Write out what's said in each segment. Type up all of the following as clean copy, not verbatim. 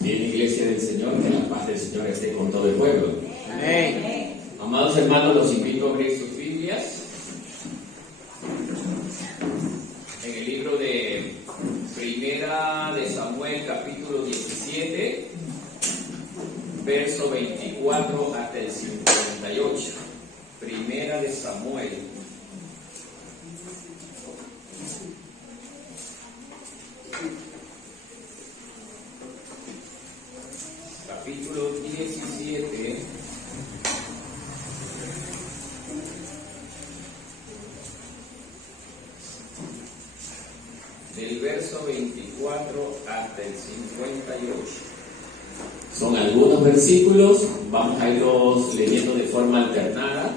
Bien, iglesia del Señor, que la paz del Señor esté con todo el pueblo. Amén. Amados hermanos, los invito a abrir sus Biblias en el libro de Primera de Samuel, capítulo 17, verso 24 hasta el 58. Primera de Samuel. Capítulo 17, del verso 24 hasta el 58. Son algunos versículos, vamos a irlos leyendo de forma alternada.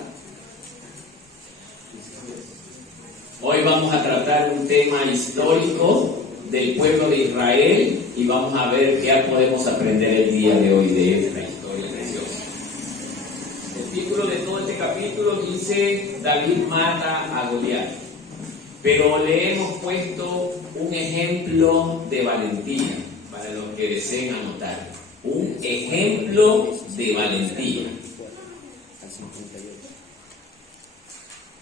Hoy vamos a tratar un tema histórico del pueblo de Israel y vamos a ver qué podemos aprender el día de hoy de esta historia preciosa. El título de todo este capítulo dice: David mata a Goliat, pero le hemos puesto un ejemplo de valentía para los que deseen anotar. Un ejemplo de valentía.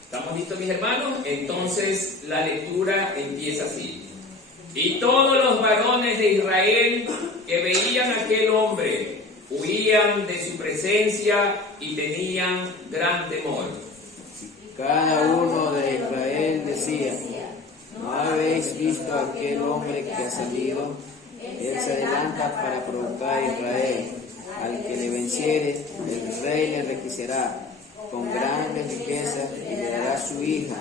¿Estamos listos, mis hermanos? Entonces la lectura empieza así. Y todos los varones de Israel que veían a aquel hombre huían de su presencia y tenían gran temor. Cada uno de Israel decía: ¿no habéis visto a aquel hombre que ha salido? Él se adelanta para provocar a Israel. Al que le venciere, el rey le enriquecerá con grandes riquezas y le dará su hija,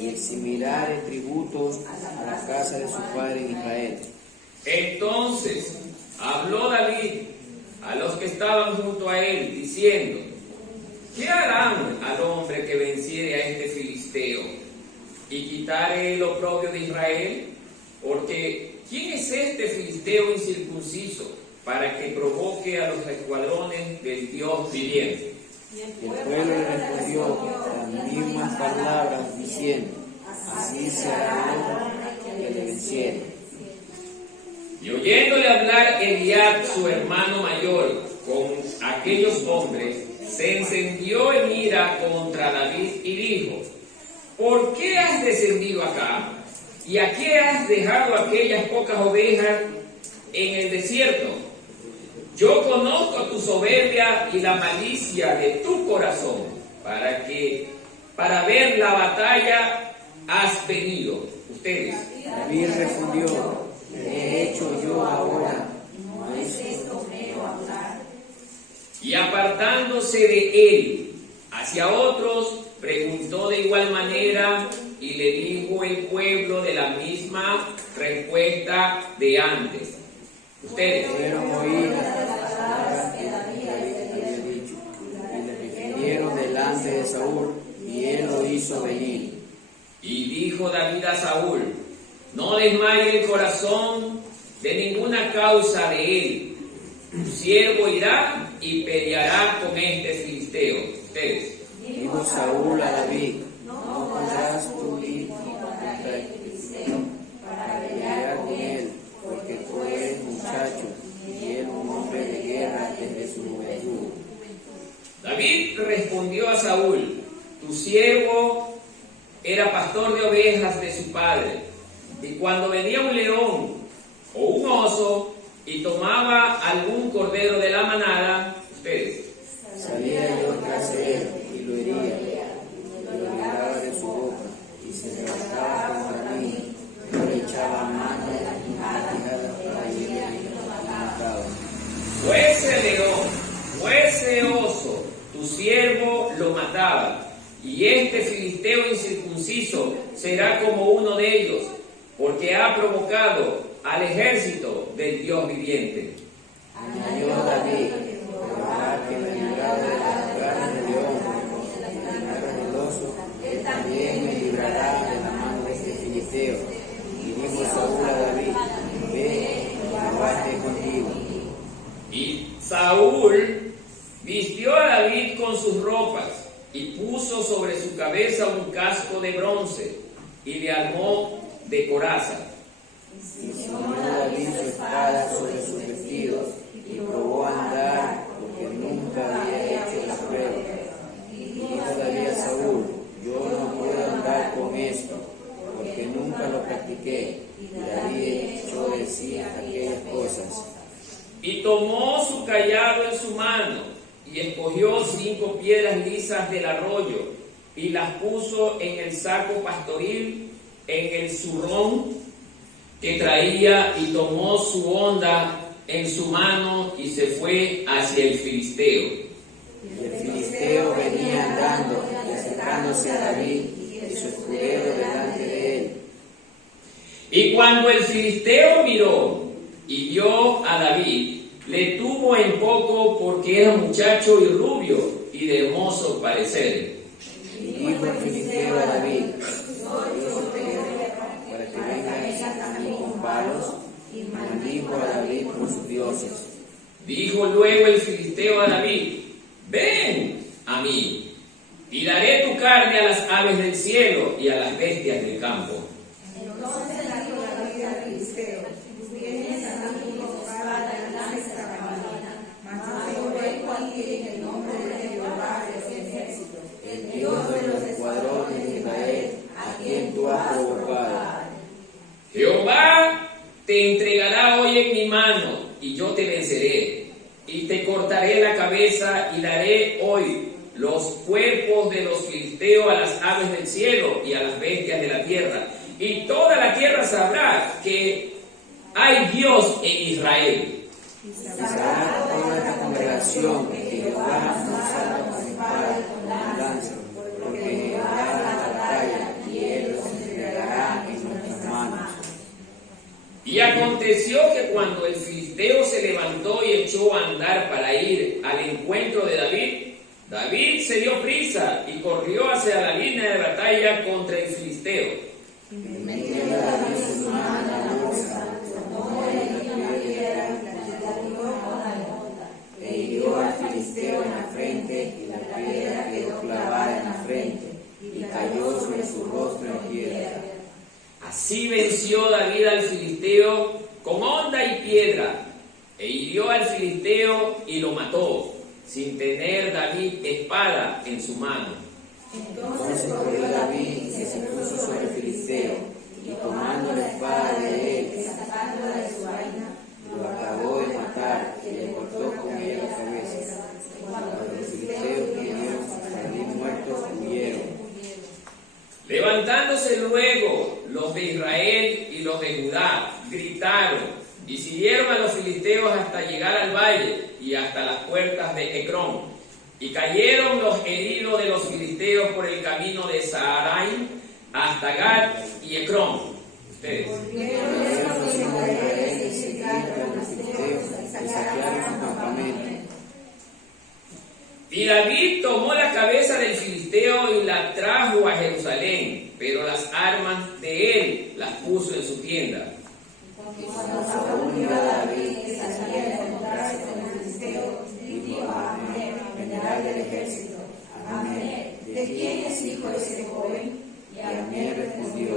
y eximirá de tributos a la casa de su padre en Israel. Entonces habló David a los que estaban junto a él, diciendo: ¿qué harán al hombre que venciere a este filisteo y quitare el oprobio de Israel? Porque ¿quién es este filisteo incircunciso para que provoque a los escuadrones del Dios viviente? Y el pueblo le respondió las mismas palabras, diciendo: así se hará que le venciere. Y oyéndole hablar Eliab, su hermano mayor, con aquellos hombres, se encendió en ira contra David y dijo: ¿por qué has descendido acá? ¿Y a qué has dejado aquellas pocas ovejas en el desierto? Yo conozco tu soberbia y la malicia de tu corazón, para ver la batalla has venido. Ustedes. David respondió: ¿qué he hecho yo ahora? ¿No es esto feo hablar? Y apartándose de él hacia otros, preguntó de igual manera, y le dijo el pueblo de la misma respuesta de antes. Ustedes. Fueron oír las palabras que David había dicho, y le refirieron delante de Saúl, y él lo hizo venir. Y dijo David a Saúl: no desmaye el corazón de ninguna causa de él. Tu siervo irá y peleará con este filisteo. Ustedes. Dijo Saúl a David: no podrás tú ir contra el filisteo para pelear con él, porque tú eres muchacho y él un hombre de guerra desde su juventud. David respondió a Saúl: tu siervo era pastor de ovejas de su padre, y cuando venía un león o un oso y tomaba algún cordero de la manada, ustedes. Salía yo tras él y lo hería, y lo libraba de su boca, y se levantaba contra mí, yo le echaba mano de la quijada para herirle y lo mataba. Fuese león, fuese oso, tu siervo lo mataba, y este filisteo incircunciso será como uno de ellos, porque ha provocado al ejército del Dios viviente. Añadió David: Jehová que me libraba de las garras del león y de las garras del oso, él también me librará de la mano de este filisteo. Y dijo Saúl a David: ve, Jehová esté contigo. Y Saúl vistió a David con sus ropas y puso sobre su cabeza un casco de bronce y le armó de coraza. Y ciñó David su espada sobre sus vestidos, aquellas cosas. Y tomó su cayado en su mano, y escogió 5 piedras lisas del arroyo, y las puso en el saco pastoril, en el zurrón que traía, y tomó su honda en su mano, y se fue hacia el filisteo. Y el filisteo venía andando y acercándose a David, y su escudero delante de él. Y cuando el filisteo miró y vio a David, le tuvo en poco, porque era muchacho y rubio y de hermoso parecer. Y dijo el filisteo a David: Dios te guíe para que vengas a mí con palos, y maldijo a David por sus dioses. Dijo luego el filisteo a David: ven a mí, y daré tu carne a las aves del cielo y a las bestias del campo. Entonces dijo David al filisteo: vienes a mí con espada y lanza carabina, mas yo vengo aquí en el nombre de Jehová de los ejércitos, el Dios de los escuadrones de Israel, a quien tú has provocado. Jehová te entregará hoy en mi mano, y yo te venceré, y te cortaré la cabeza, y daré hoy los cuerpos de los filisteos a las aves del cielo y a las bestias de la tierra. Y toda la tierra sabrá que hay Dios en Israel. Y sabrá toda esta congregación que Jehová nos salva con espada y con lanza, porque Jehová la batalla, y él los entregará en nuestras manos. Y aconteció que cuando el filisteo se levantó y echó a andar para ir al encuentro de David, David se dio prisa y corrió hacia la línea de batalla contra el filisteo. Metiendo David su mano en la bolsa, tomó de allí una piedra y la tiró con la honda, e hirió al filisteo en la frente, y la piedra quedó clavada en la frente, y cayó sobre su rostro en piedra. Así venció David al filisteo con honda y piedra, e hirió al filisteo y lo mató, sin tener David espada en su mano. Entonces corrió David y se puso sobre el filisteo, y tomando la espada de él, sacándola de su vaina, lo acabó de matar, y le cortó con ella la cabeza. Cuando los filisteos vieron a David muerto, huyeron. Levantándose luego los de Israel y los de Judá, gritaron y siguieron a los filisteos hasta llegar al valle y hasta las puertas de Ecrón. Y cayeron los heridos de los filisteos por el camino de Saharaim hasta Gad y Ecrón. Ustedes. Volvieron los hijos de Israel y siguieron a los filisteos y saquearon su campamento. Y David tomó la cabeza del filisteo y la trajo a Jerusalén, pero las armas de él las puso en su tienda. Y cuando Saúl vio a David que salía a encontrarse con el filisteo, dijo a Abner, general del ejército: Abner, ¿de quién es hijo ese joven? Y Abner respondió: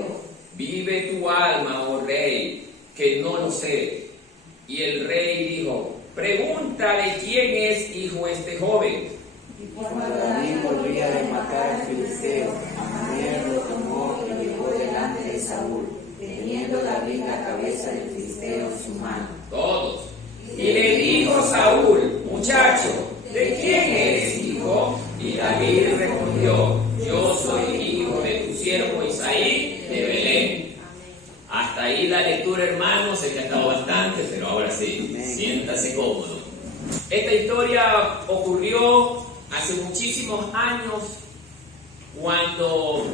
Vive tu alma, oh rey, que no lo sé. Y el rey dijo: pregunta de quién es hijo este joven. Y Cuando David volvía de matar al filisteo, Abner lo tomó y lo llevó delante de Saúl, teniendo David la cabeza del filisteo en su mano. Todos. Y le dijo Saúl: muchacho, ¿de quién eres hijo? Y David respondió: yo soy hijo de tu siervo Isaí de Belén. Hasta ahí la lectura, hermanos. Sé que ha estado bastante, pero ahora sí, siéntase cómodo. Esta historia ocurrió hace muchísimos años, cuando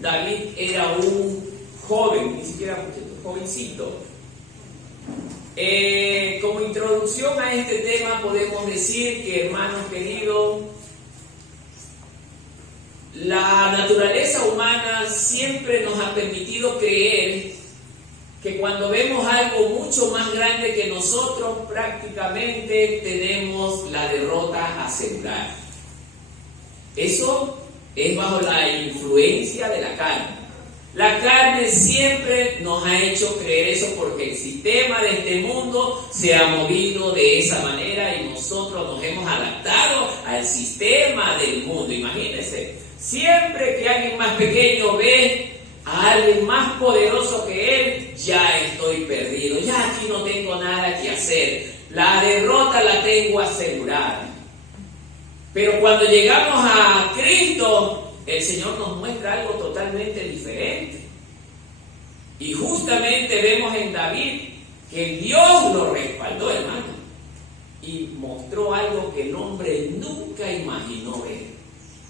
David era un joven, ni siquiera un jovencito. Como introducción a este tema podemos decir que, hermanos queridos, la naturaleza humana siempre nos ha permitido creer que cuando vemos algo mucho más grande que nosotros, prácticamente tenemos la derrota asegurada. Eso es bajo la influencia de la carne. La carne siempre nos ha hecho creer eso, porque el sistema de este mundo se ha movido de esa manera y nosotros nos hemos adaptado al sistema del mundo. Imagínense, siempre que alguien más pequeño ve a alguien más poderoso que él, ya estoy perdido, ya aquí no tengo nada que hacer, la derrota la tengo asegurada. Pero cuando llegamos a Cristo, el Señor nos muestra algo totalmente diferente. Y justamente vemos en David que Dios lo respaldó, hermano, y mostró algo que el hombre nunca imaginó ver.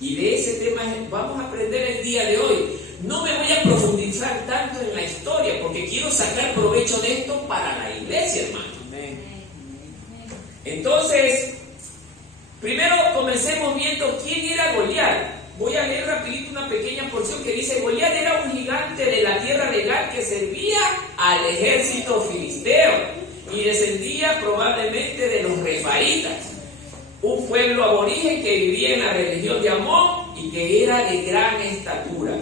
Y de ese tema vamos a aprender el día de hoy. No me voy a profundizar tanto en la historia porque quiero sacar provecho de esto para la iglesia, hermano. Entonces, primero comencemos viendo quién era Goliat. Voy a leer rapidito una pequeña porción que dice: Goliat era un gigante de la tierra de Gat que servía al ejército filisteo y descendía probablemente de los refaítas, un pueblo aborigen que vivía en la región de Amón y que era de gran estatura.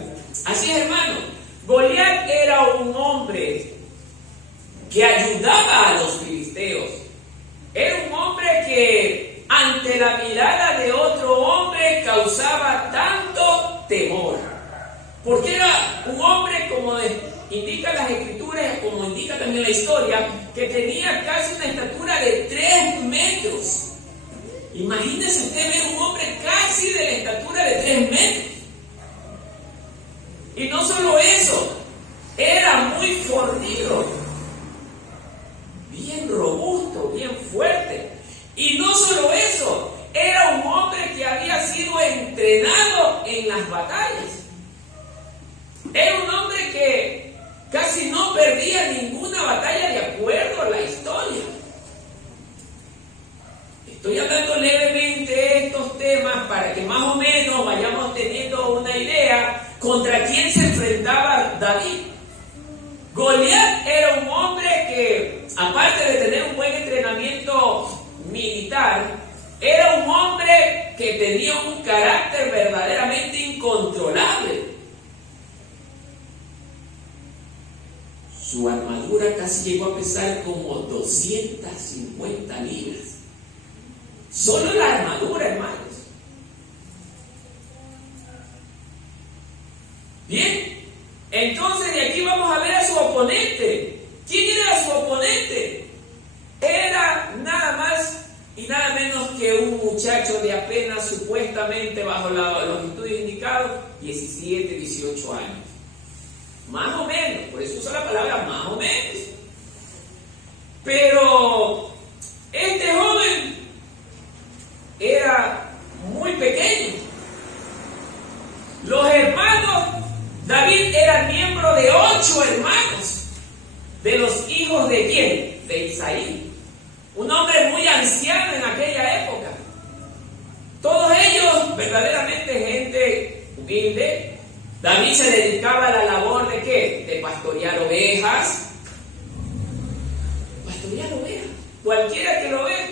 Así es, hermano, Goliat era un hombre que ayudaba a los filisteos. Era un hombre que ante la mirada de otro hombre causaba tanto temor. Porque era un hombre, como indican las escrituras, como indica también la historia, que tenía casi una estatura de 3 metros. Imagínese usted ver un hombre casi de la estatura de 3 metros. Y no solo eso, era muy fornido, bien robusto, bien fuerte. Y no solo eso, era un hombre que había sido entrenado en las batallas. Era un hombre que casi no perdía ninguna batalla de acuerdo a la historia. Estoy hablando levemente de estos temas para que más o menos vayamos teniendo una idea contra quién se enfrentaba David. Goliat era un hombre que, aparte de tener un buen entrenamiento militar, era un hombre que tenía un carácter verdaderamente incontrolable. Su armadura casi llegó a pesar como 250 libras. Solo la armadura, hermanos. Bien, entonces de aquí vamos a ver a su oponente. ¿Quién era su oponente? Era nada más y nada menos que un muchacho de apenas, supuestamente, bajo los estudios indicados, 17, 18 años. Más o menos, por eso uso la palabra más o menos. Pero este joven era muy pequeño. Los hermanos, David era miembro de 8 hermanos, de los hijos de ¿quién? De Isaí, un hombre muy anciano en aquella época. Todos ellos verdaderamente gente humilde. David se dedicaba a la labor de ¿qué? De pastorear ovejas. Pastorear ovejas. Cualquiera que lo vea,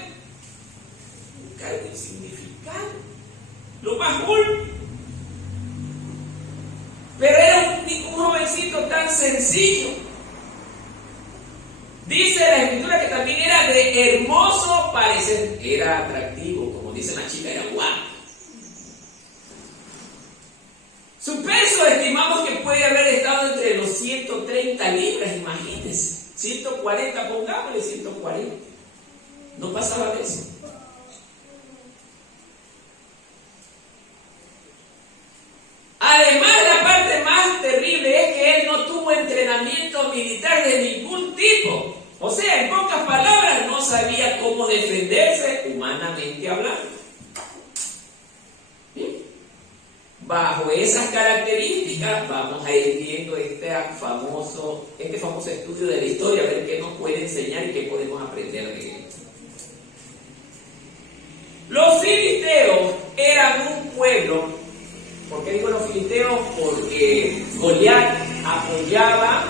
un cargo insignificante, lo más cool. Pero era un jovencito tan sencillo. Dice la escritura que también era de hermoso parecer. Era atractivo, como dice la chica, era guapo. Su peso estimamos que puede haber estado entre los 130 libras, imagínense. 140, pongámosle 140. No pasaba de eso. Además, la parte más terrible es que él no tuvo entrenamiento militar de ningún tipo. O sea, en pocas palabras, no sabía cómo defenderse humanamente hablando. Bien. Bajo esas características vamos a ir viendo este famoso estudio de la historia, a ver qué nos puede enseñar y qué podemos aprender de él. Los filisteos eran un pueblo. ¿Por qué digo los filisteos? Porque Goliat apoyaba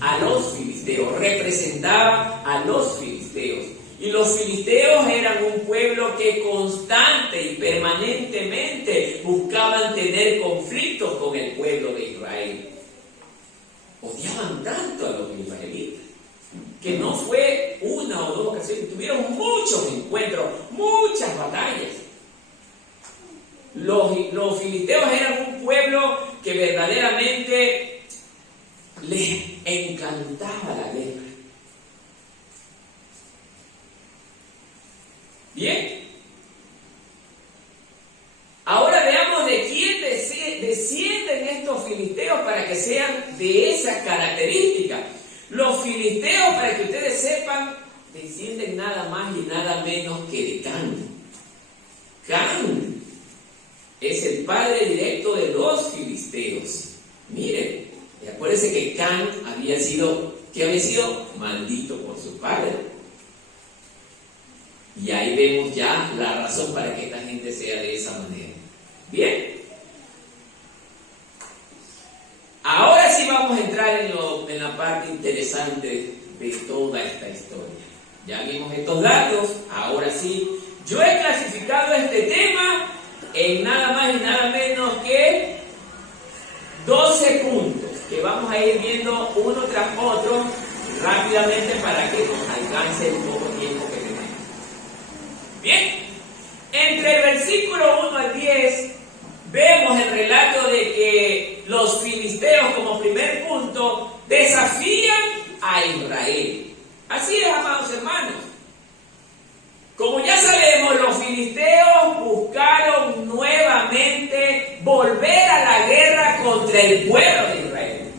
a los filisteos, representaba a los filisteos. Y los filisteos eran un pueblo que constante y permanentemente buscaban tener conflictos con el pueblo de Israel. Odiaban tanto a los israelitas que no fue una o dos ocasiones, tuvieron muchos encuentros, muchas batallas. Los filisteos eran un pueblo que verdaderamente les encantaba la guerra. Bien. Ahora veamos de quién descienden estos filisteos para que sean de esa característica. Los filisteos, para que ustedes sepan, descienden nada más y nada menos que de Can. Can es el padre directo de los filisteos. Miren, acuérdense que Can había sido maldito por su padre. Y ahí vemos ya la razón para que esta gente sea de esa manera. Bien. Ahora sí vamos a entrar en la parte interesante de toda esta historia. Ya vimos estos datos, ahora sí. Yo he clasificado este tema en nada más y nada menos que 12 puntos, que vamos a ir viendo uno tras otro rápidamente para que nos alcance el poco tiempo que tenemos. Bien, entre el versículo 1 al 10 vemos el relato de que los filisteos, como primer punto, desafían a Israel. Así es, amados hermanos. Como ya sabemos, los filisteos buscaron nuevamente volver a la guerra contra el pueblo de Israel.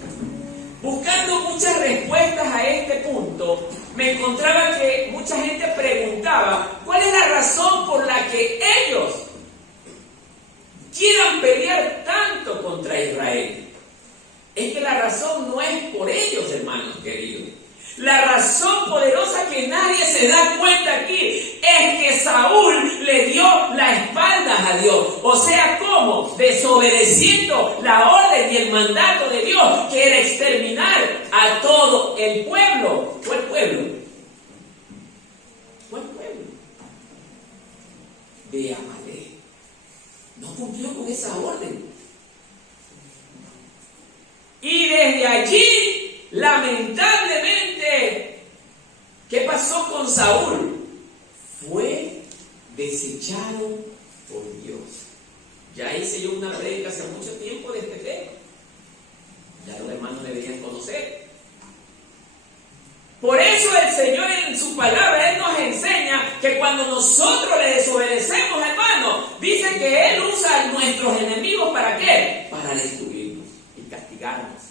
Buscando muchas respuestas a este punto, me encontraba que mucha gente preguntaba cuál es la razón por la que ellos quieran pelear tanto contra Israel. Es que la razón no es por ellos, hermanos queridos. La razón poderosa que nadie se da cuenta aquí es que Saúl le dio la espalda a Dios. O sea, ¿cómo? Desobedeciendo la orden y el mandato de Dios, que era exterminar a todo el pueblo. ¿Cuál pueblo? ¿Cuál pueblo? De Amalek. No cumplió con esa orden. Y desde allí, lamentablemente, ¿qué pasó con Saúl? Fue desechado por Dios. Ya hice yo una predica hace mucho tiempo de este tema. Ya los hermanos deberían conocer. Por eso el Señor en su palabra, Él nos enseña que cuando nosotros le desobedecemos, hermano, dice que Él usa a nuestros enemigos ¿para qué? Para destruirnos y castigarnos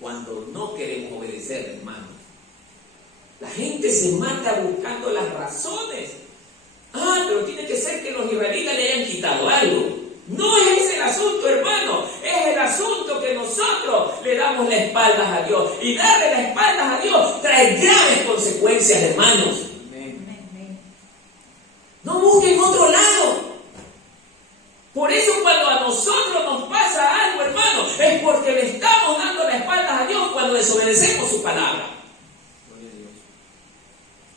cuando no queremos obedecer, hermano. La gente se mata buscando las razones. Pero tiene que ser que los israelitas le hayan quitado algo. No es ese el asunto, hermano. Es el asunto que nosotros le damos las espaldas a Dios. Y darle las espaldas a Dios trae graves consecuencias, hermanos. No busquen otro lado. Por eso cuando a nosotros nos pasa algo, hermano, es porque le estamos dando las espaldas a Dios cuando desobedecemos su palabra.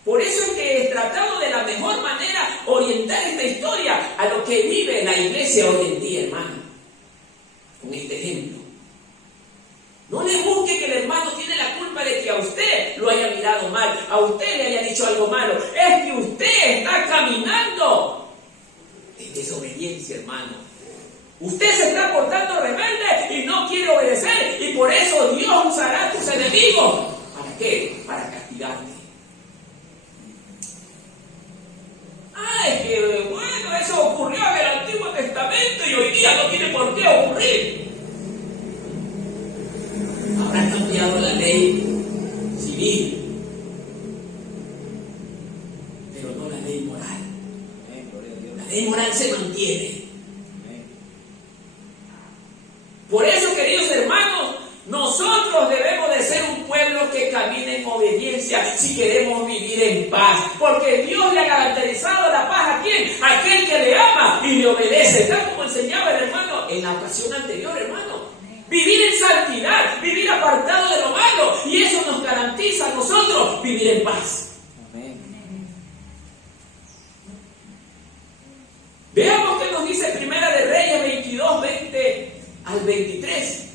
Por eso es que he tratado de la mejor manera orientar esta historia a lo que vive la iglesia hoy en día, hermano. Con este ejemplo. No le busque que el hermano tiene la culpa de que a usted lo haya mirado mal, a usted le haya dicho algo malo. Es que usted está caminando en desobediencia, hermano. Usted se está portando rebelde y no quiere obedecer. Y por eso Dios usará a tus enemigos. ¿Para qué? Para castigarte. Es que, bueno, eso ocurrió en el Antiguo Testamento y hoy día no tiene por qué ocurrir. Habrán cambiado la ley civil, pero no la ley moral. La ley moral se mantiene. Por eso, queridos hermanos, nosotros debemos de ser un pueblo que camine en obediencia si queremos vivir en paz. Porque Dios le ha caracterizado la paz ¿a quién? A aquel que le ama y le obedece. Tal como enseñaba el hermano en la ocasión anterior, hermano. Vivir en santidad, vivir apartado de lo malo. Y eso nos garantiza a nosotros vivir en paz. Amén. Veamos qué nos dice Primera de Reyes 22, 20 al 23.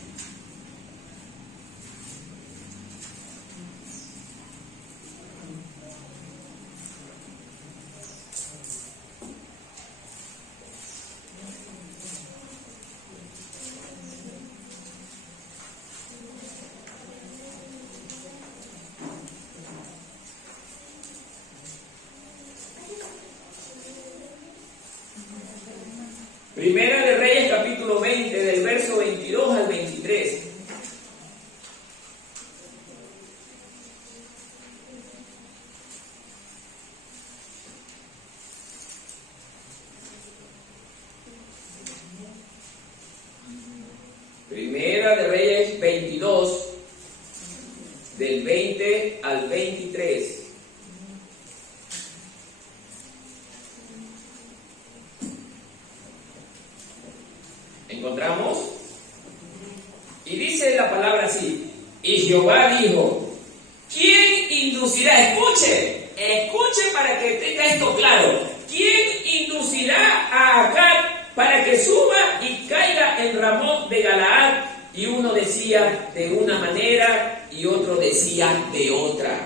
Primera de Reyes, capítulo 20, del verso 22 al 23. Primera de Reyes 22, del 20 al 23. ¿Encontramos? Y dice la palabra así: y Jehová dijo, ¿quién inducirá? Escuche para que tenga esto claro. ¿Quién inducirá a Acab para que suba y caiga en Ramón de Galaad? Y uno decía de una manera y otro decía de otra.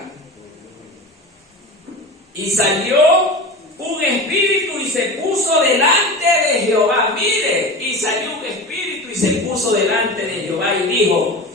Y salió un espíritu y se puso delante de Jehová. Mire, y salió un espíritu y se puso delante de Jehová y dijo,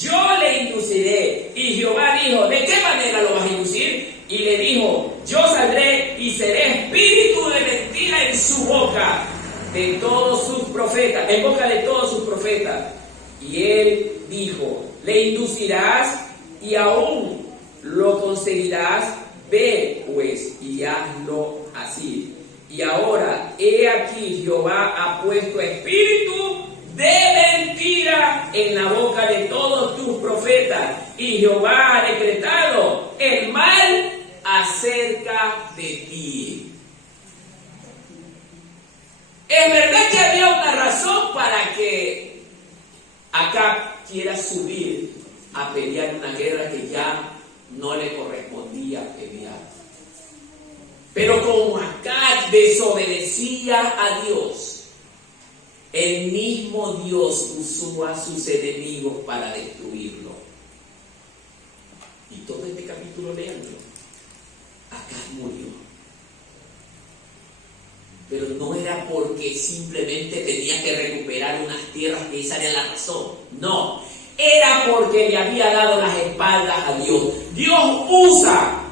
yo le induciré. Y Jehová dijo, ¿de qué manera lo vas a inducir? Y le dijo, yo saldré y seré espíritu de mentira en su boca, de todos sus profetas, en boca de todos sus profetas. Y él dijo, le inducirás y aún lo conseguirás. Ve pues y hazlo así. Y ahora, he aquí, Jehová ha puesto espíritu de mentira en la boca de todos tus profetas. Y Jehová ha decretado el mal acerca de ti. Es verdad que había una razón para que Acab quiera subir a pelear una guerra que ya no le correspondía pelear. Pero como Acab desobedecía a Dios, el mismo Dios usó a sus enemigos para destruirlo. Y todo este capítulo, léanlo. Acab murió. Pero no era porque simplemente tenía que recuperar unas tierras que esa era la razón. No. Era porque le había dado las espaldas a Dios. Dios usa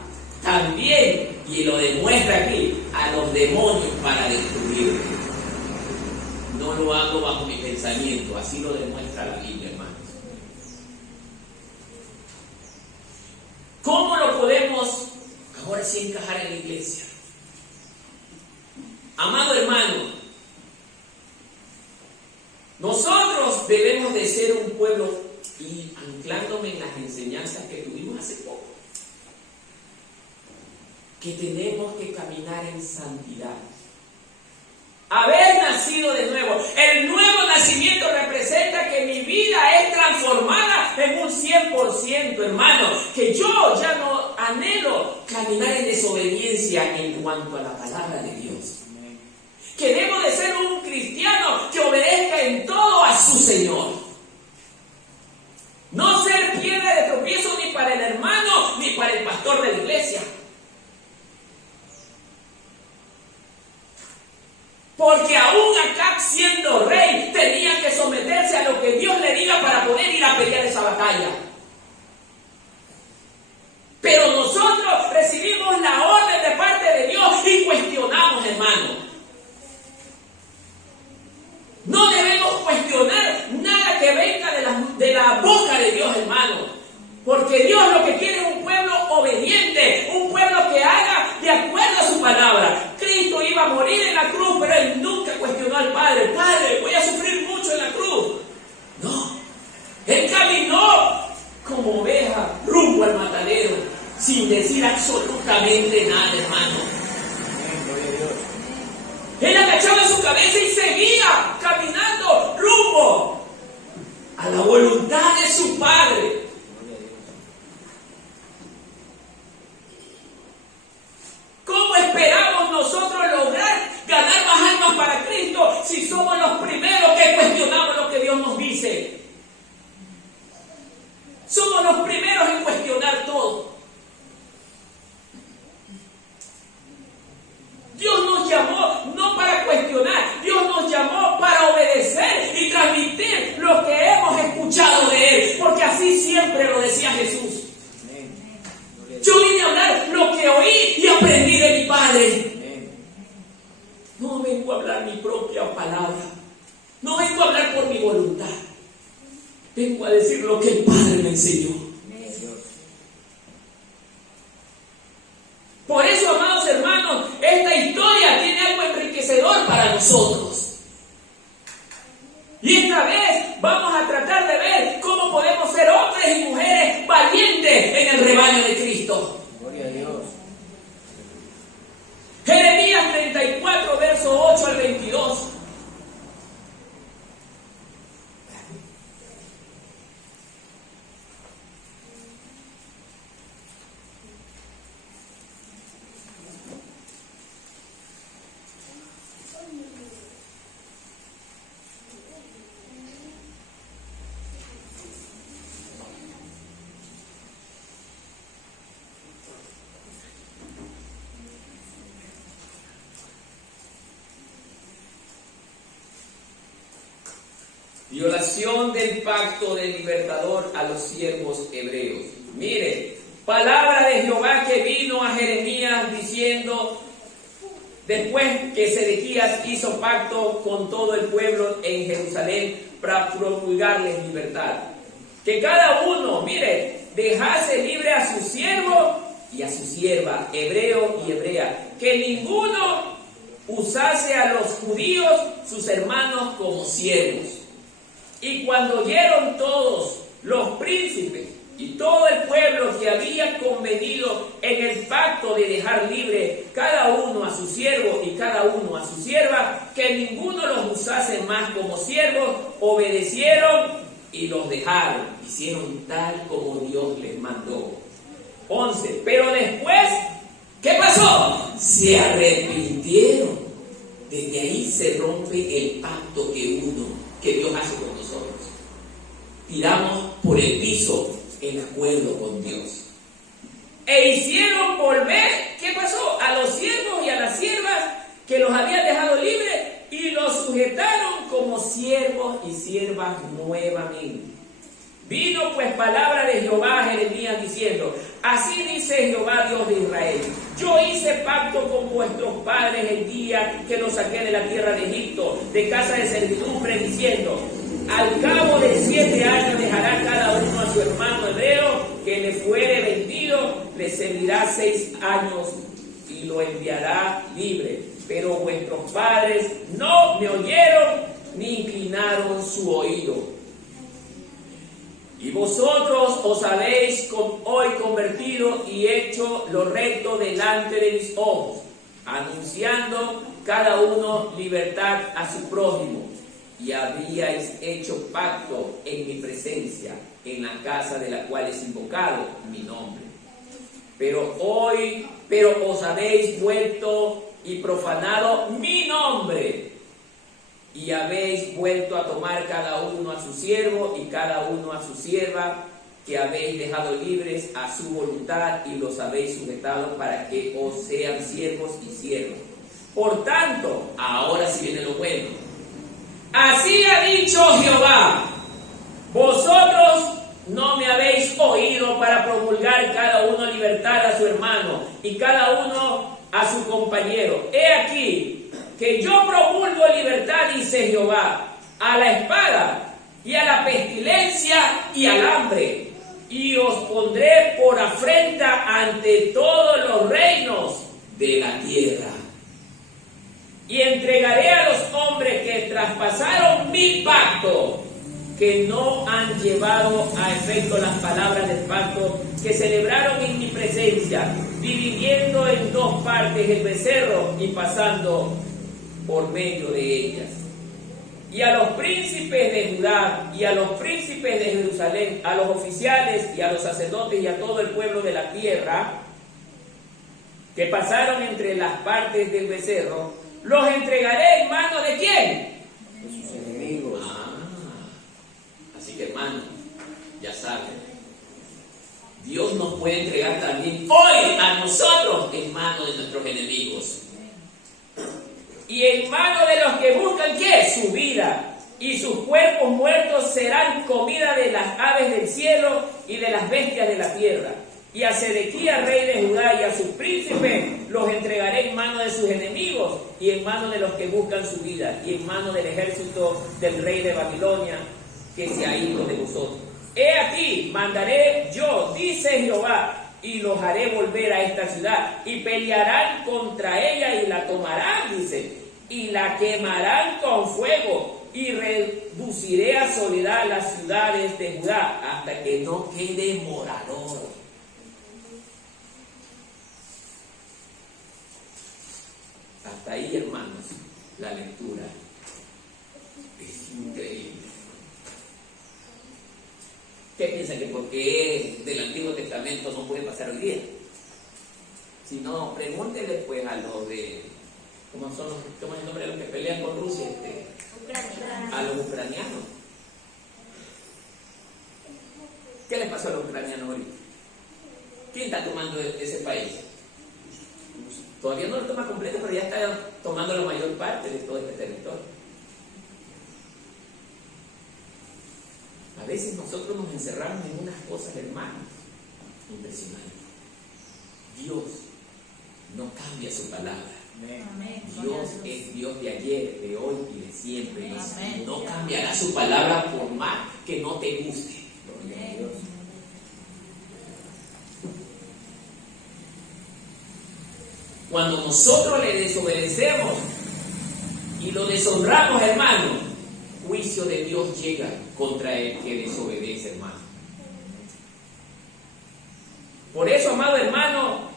también, y lo demuestra aquí, a los demonios para destruirlos. No lo hago bajo mi pensamiento, así lo demuestra la Biblia, hermanos. ¿Cómo lo podemos ahora sí encajar en la iglesia? Amado hermano, nosotros debemos de ser un pueblo, y anclándome en las enseñanzas que tuvimos hace poco, que tenemos que caminar en santidad. Haber nacido de nuevo. El nuevo nacimiento representa que mi vida es transformada en un 100%, hermano. Que yo ya no anhelo caminar en desobediencia en cuanto a la palabra de Dios. Que debo de ser un cristiano que obedezca en todo a su Señor. No ser piedra de tropiezo ni para el hermano ni para el pastor de la iglesia. Porque aún Acab, siendo rey, tenía que someterse a lo que Dios le diga para poder ir a pelear esa batalla. Pero nosotros recibimos la orden de parte de Dios y cuestionamos, hermano. No debemos cuestionar nada que venga de la boca de Dios, hermano. Porque Dios lo que quiere es un pueblo obediente, un pueblo que haga de acuerdo a su palabra. Cristo iba a morir en la cruz, pero Él nunca cuestionó al Padre. Padre, voy a sufrir mucho en la cruz. No. Él caminó como oveja rumbo al matadero, sin decir absolutamente nada, hermano. Él agachaba su cabeza y seguía caminando rumbo a la voluntad de su Padre. ¿Cómo esperamos nosotros lograr ganar más almas para Cristo si somos los primeros que cuestionamos lo que Dios nos dice? Somos los primeros en cuestionar todo. Dios nos llamó no para cuestionar, Dios nos llamó para obedecer y transmitir lo que hemos escuchado de Él, porque así siempre lo decía Jesús. Yo vine a hablar lo que oí y aprendí de mi Padre. No vengo vengo a hablar mi propia palabra. No vengo a hablar por mi voluntad. Vengo a decir lo que el Padre me enseñó. Por eso, amados hermanos, esta historia tiene algo enriquecedor para nosotros. Y esta vez vamos a tratar de ver cómo podemos ser hombres y mujeres valientes en el rebaño de Cristo. Gloria a Dios. Jeremías 34, verso 8 al 22. Violación del pacto del libertador a los siervos hebreos. Mire, palabra de Jehová que vino a Jeremías diciendo, después que Sedequías hizo pacto con todo el pueblo en Jerusalén para promulgarles libertad. Que cada uno, mire, dejase libre a su siervo y a su sierva, hebreo y hebrea. Que ninguno usase a los judíos, sus hermanos, como siervos. Y cuando oyeron todos los príncipes y todo el pueblo que había convenido en el pacto de dejar libre cada uno a su siervo y cada uno a su sierva, que ninguno los usase más como siervos, obedecieron y los dejaron. Hicieron tal como Dios les mandó. 11. Pero después, ¿qué pasó? Se arrepintieron. Desde ahí se rompe el pacto que Dios hace con nosotros. Tiramos por el piso el acuerdo con Dios. E hicieron volver, ¿qué pasó? A los siervos y a las siervas que los habían dejado libres y los sujetaron como siervos y siervas nuevamente. Vino pues palabra de Jehová a Jeremías diciendo, así dice Jehová Dios de Israel, yo hice pacto con vuestros padres el día que los saqué de la tierra de Egipto, de casa de servidumbre, diciendo, al cabo de 7 años dejará cada uno a su hermano hebreo que le fuere vendido, le servirá 6 años y lo enviará libre. Pero vuestros padres no me oyeron ni inclinaron su oído. Y vosotros os habéis hoy convertido y hecho lo recto delante de mis ojos, anunciando cada uno libertad a su prójimo. Y habíais hecho pacto en mi presencia, en la casa de la cual es invocado mi nombre. Pero os habéis vuelto y profanado mi nombre. Y habéis vuelto a tomar cada uno a su siervo y cada uno a su sierva, que habéis dejado libres a su voluntad y los habéis sujetado para que os sean siervos y siervas. Por tanto, ahora sí viene lo bueno. Así ha dicho Jehová, vosotros no me habéis oído para promulgar cada uno libertad a su hermano y cada uno a su compañero. He aquí que yo promulgo libertad, dice Jehová, a la espada y a la pestilencia y al hambre, y os pondré por afrenta ante todos los reinos de la tierra. Y entregaré a los hombres que traspasaron mi pacto, que no han llevado a efecto las palabras del pacto que celebraron en mi presencia, dividiendo en 2 partes el becerro y pasando por medio de ellas. Y a los príncipes de Judá y a los príncipes de Jerusalén, a los oficiales y a los sacerdotes y a todo el pueblo de la tierra que pasaron entre las partes del becerro, los entregaré en manos de ¿quién? De sus enemigos. Así que hermanos, ya saben, Dios nos puede entregar también hoy a nosotros en manos de nuestros enemigos. Y en manos de los que buscan ¿qué? Su vida. Y sus cuerpos muertos serán comida de las aves del cielo y de las bestias de la tierra. Y a Sedequías, rey de Judá, y a sus príncipes los entregaré en manos de sus enemigos y en manos de los que buscan su vida y en manos del ejército del rey de Babilonia que se ha ido de vosotros. He aquí, mandaré yo, dice Jehová, y los haré volver a esta ciudad y pelearán contra ella y la tomarán, dice, y la quemarán con fuego y reduciré a soledad las ciudades de Judá hasta que no quede morador. Hasta ahí, hermanos, la lectura es increíble. ¿Qué piensan que porque es del Antiguo Testamento no puede pasar hoy día? Si no, pregúntenle pues a los de, ¿cómo es el nombre de los que pelean con Rusia? A los ucranianos. ¿Qué les pasó a los ucranianos ahorita? ¿Quién está tomando ese país? Todavía no lo toma completo, pero ya está tomando la mayor parte de todo este territorio. A veces nosotros nos encerramos en unas cosas, hermanos, impresionantes. Dios no cambia su palabra. Amén. Dios es Dios de ayer, de hoy y de siempre. Y no cambiará su palabra por más que no te guste. Gloria a Dios. Cuando nosotros le desobedecemos y lo deshonramos, hermano, juicio de Dios llega contra el que desobedece, hermano. Por eso, amado hermano,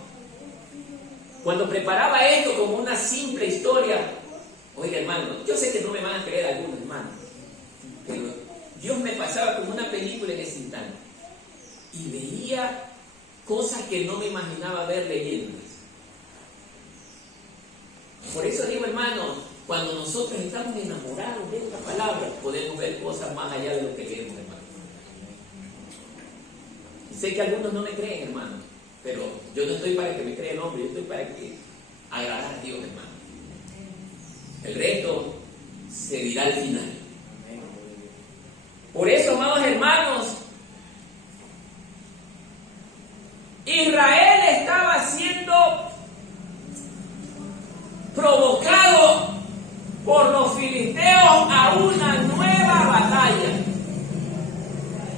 cuando preparaba esto como una simple historia, oiga, hermano, yo sé que no me van a creer algunos, hermano, pero Dios me pasaba como una película en ese instante y veía cosas que no me imaginaba ver leyendo. Por eso digo, hermano, cuando nosotros estamos enamorados de esta palabra, podemos ver cosas más allá de lo que queremos, hermano. Y sé que algunos no me creen, hermano, pero yo no estoy para que me crea el hombre, yo estoy para que agradar a Dios, hermano. El resto se dirá al final. Por eso, amados hermanos, Israel estaba siendo provocado por los filisteos a una nueva batalla.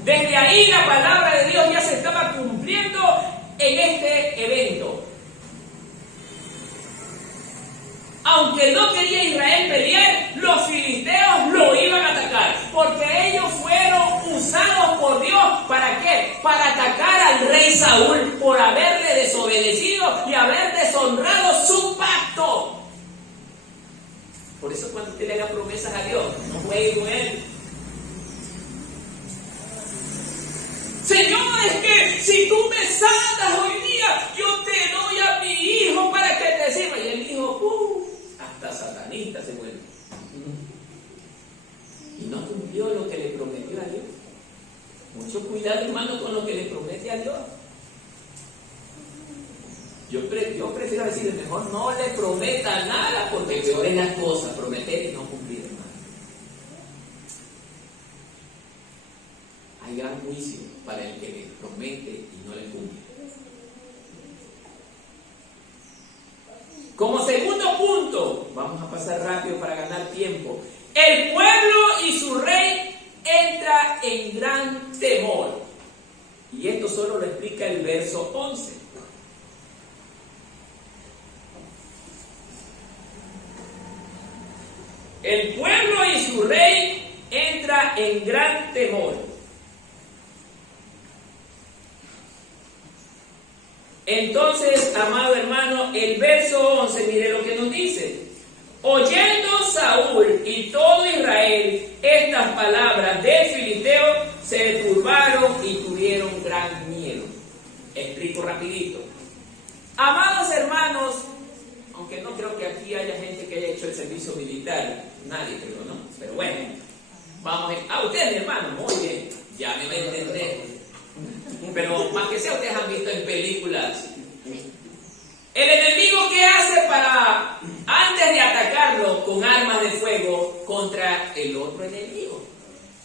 Desde ahí la palabra de Dios ya se estaba cumpliendo en este evento. Aunque no quería Israel pelear, los filisteos lo iban a atacar, porque ellos fueron usados por Dios. ¿Para qué? Para atacar al rey Saúl por haberle desobedecido y haber deshonrado su pacto. Por eso cuando usted le haga promesas a Dios, no juegue con él. Señor, es que si tú me sanas hoy día, yo te doy a mi hijo para que te sirva. Y el hijo, hasta satanista se vuelve. Y no cumplió lo que le prometió a Dios. Mucho cuidado, hermano, con lo que le promete a Dios. Yo prefiero decir, mejor no le prometa nada, porque peor es la cosa, prometer y no cumplir, hermano. Hay gran juicio para el que le promete y no le cumple. Como segundo punto, vamos a pasar rápido para ganar tiempo. El pueblo y su rey entra en gran temor. Y esto solo lo explica el verso 11. El pueblo y su rey entra en gran temor. Entonces, amado hermano, el verso 11, mire lo que nos dice. Oyendo Saúl y todo Israel estas palabras del filisteo, se turbaron y tuvieron gran miedo. Explico rapidito. Amados hermanos, aunque no creo que aquí haya gente que haya hecho el servicio militar, nadie creo, ¿no? Pero bueno, vamos a ustedes, hermanos, muy bien, ya me va a entender. Pero más que sea, ustedes han visto en películas. El enemigo, ¿qué hace para, antes de atacarlo con armas de fuego contra el otro enemigo?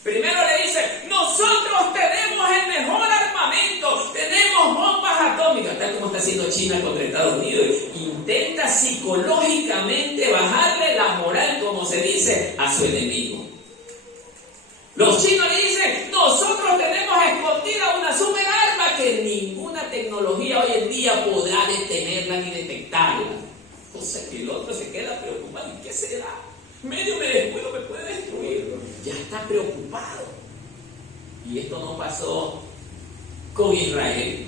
Primero le dice, nosotros tenemos el mejor armamento. armamento, tenemos bombas atómicas, tal como está haciendo China contra Estados Unidos. Intenta psicológicamente bajarle la moral, como se dice, a su enemigo. Los chinos le dicen, nosotros tenemos escondida una super arma que ninguna tecnología hoy en día podrá detenerla ni detectarla. O sea que el otro se queda preocupado. ¿Y qué será? Medio me descuido, me puede destruir. Ya está preocupado. Y esto no pasó con Israel.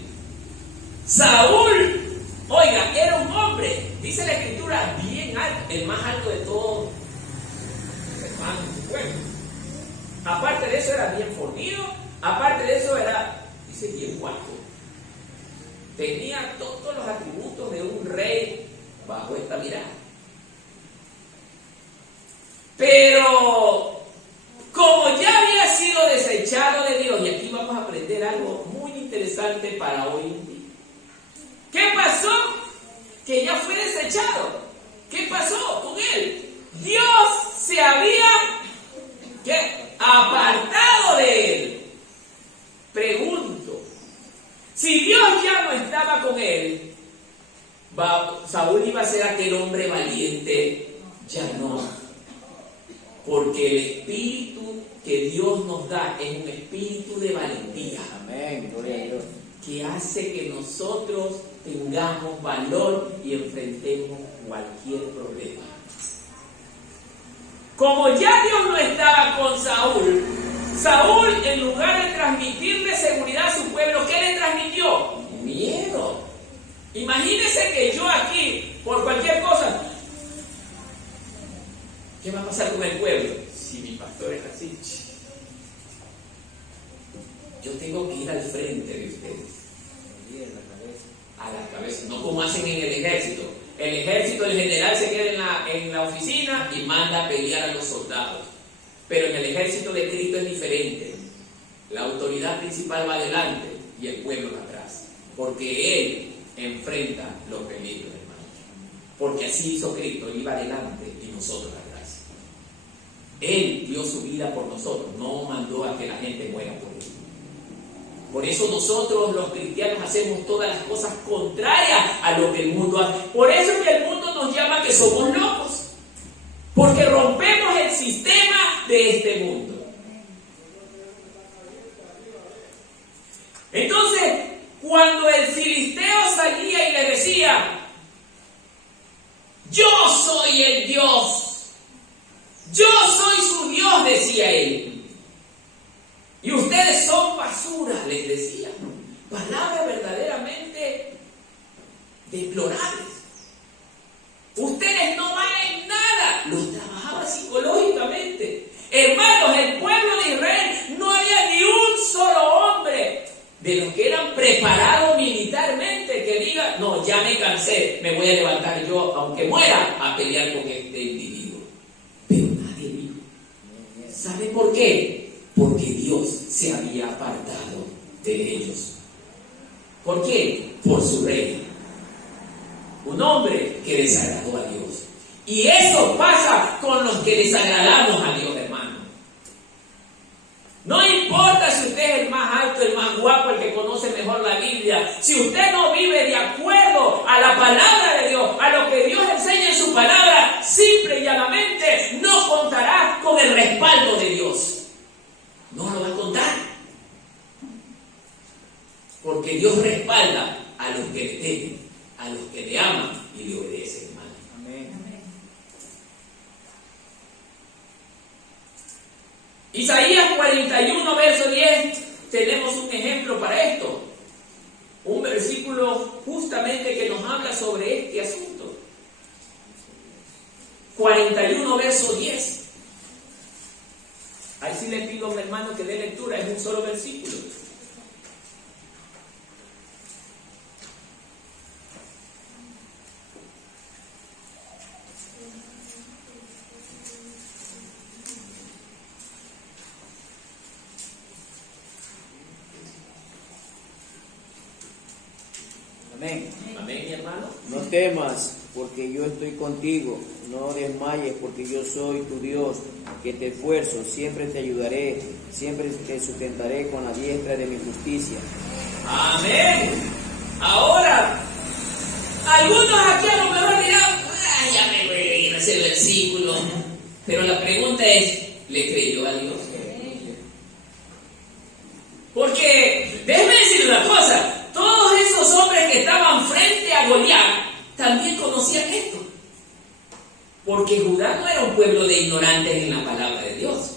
Saúl, oiga, era un hombre, dice la escritura, bien alto, el más alto de todos los hermanos de su pueblo. Aparte de eso era bien fornido, aparte de eso era, dice, bien guapo. Tenía todos los atributos de un rey bajo esta mirada. Pero como ya había sido desechado de Dios, y aquí vamos a aprender algo muy interesante para hoy en día. ¿Qué pasó? Que ya fue desechado. ¿Qué pasó con él? Dios se había apartado de él. Pregunto, si Dios ya no estaba con él, Saúl iba a ser aquel hombre valiente. Ya no, porque el espíritu que Dios nos da es un espíritu de valentía. Amén, gloria a Dios. Que hace que nosotros tengamos valor y enfrentemos cualquier problema. Como ya Dios no estaba con Saúl, Saúl, en lugar de transmitirle seguridad a su pueblo, ¿qué le transmitió? Miedo. Imagínese que yo aquí, por cualquier cosa, ¿qué va a pasar con el pueblo? Si mi pastor es así, yo tengo que ir al frente de ustedes. A la cabeza, no como hacen en el ejército. El ejército, el general se queda en la oficina y manda a pelear a los soldados. Pero en el ejército de Cristo es diferente. La autoridad principal va adelante y el pueblo va atrás. Porque Él enfrenta los peligros, hermano. Porque así hizo Cristo, Él iba adelante y nosotros atrás. Él dio su vida por nosotros, no mandó a que la gente muera por Él. Por eso nosotros los cristianos hacemos todas las cosas contrarias a lo que el mundo hace. Por eso es que el mundo nos llama que somos locos. Porque rompemos el sistema de este mundo. Entonces, cuando el filisteo salía y le decía, yo soy el Dios, yo soy su Dios, decía él. Y ustedes son basura, les decía. Palabras verdaderamente deplorables. Ustedes no valen nada. Los trabajaba psicológicamente. Hermanos, el pueblo de Israel no había ni un solo hombre de los que eran preparados militarmente que diga, no, ya me cansé, me voy a levantar yo, aunque muera, a pelear con este individuo. Pero nadie dijo. ¿Sabe por qué? Porque Dios se había apartado de ellos. ¿Por qué? Por su rey. Un hombre que desagradó a Dios. Y eso pasa con los que desagradamos a Dios, hermano. No importa si usted es el más alto, el más guapo, el que conoce mejor la Biblia. Si usted no vive de acuerdo a la palabra de Dios, a lo que Dios enseña en su palabra, simple y llanamente no contará con el respaldo de Dios. No lo va a contar. Porque Dios respalda a los que le temen, a los que le aman y le obedecen, hermano. Amén. Isaías 41, verso 10, tenemos un ejemplo para esto. Un versículo justamente que nos habla sobre este asunto. 41, verso 10. Ahí sí le pido a mi hermano que dé lectura, es un solo versículo. Amén. Amén, mi hermano. No temas, porque yo estoy contigo. No desmayes, porque yo soy tu Dios, que te esfuerzo. Siempre te ayudaré, siempre te sustentaré con la diestra de mi justicia. Amén. Ahora, algunos aquí a lo mejor dirán, ya me voy a leer ese versículo. Pero la pregunta es, ¿le creyó a Dios? Porque, déjeme decirle una cosa, todos esos hombres que estaban frente a Goliat también conocían esto. Porque Judá no era un pueblo de ignorantes en la palabra de Dios.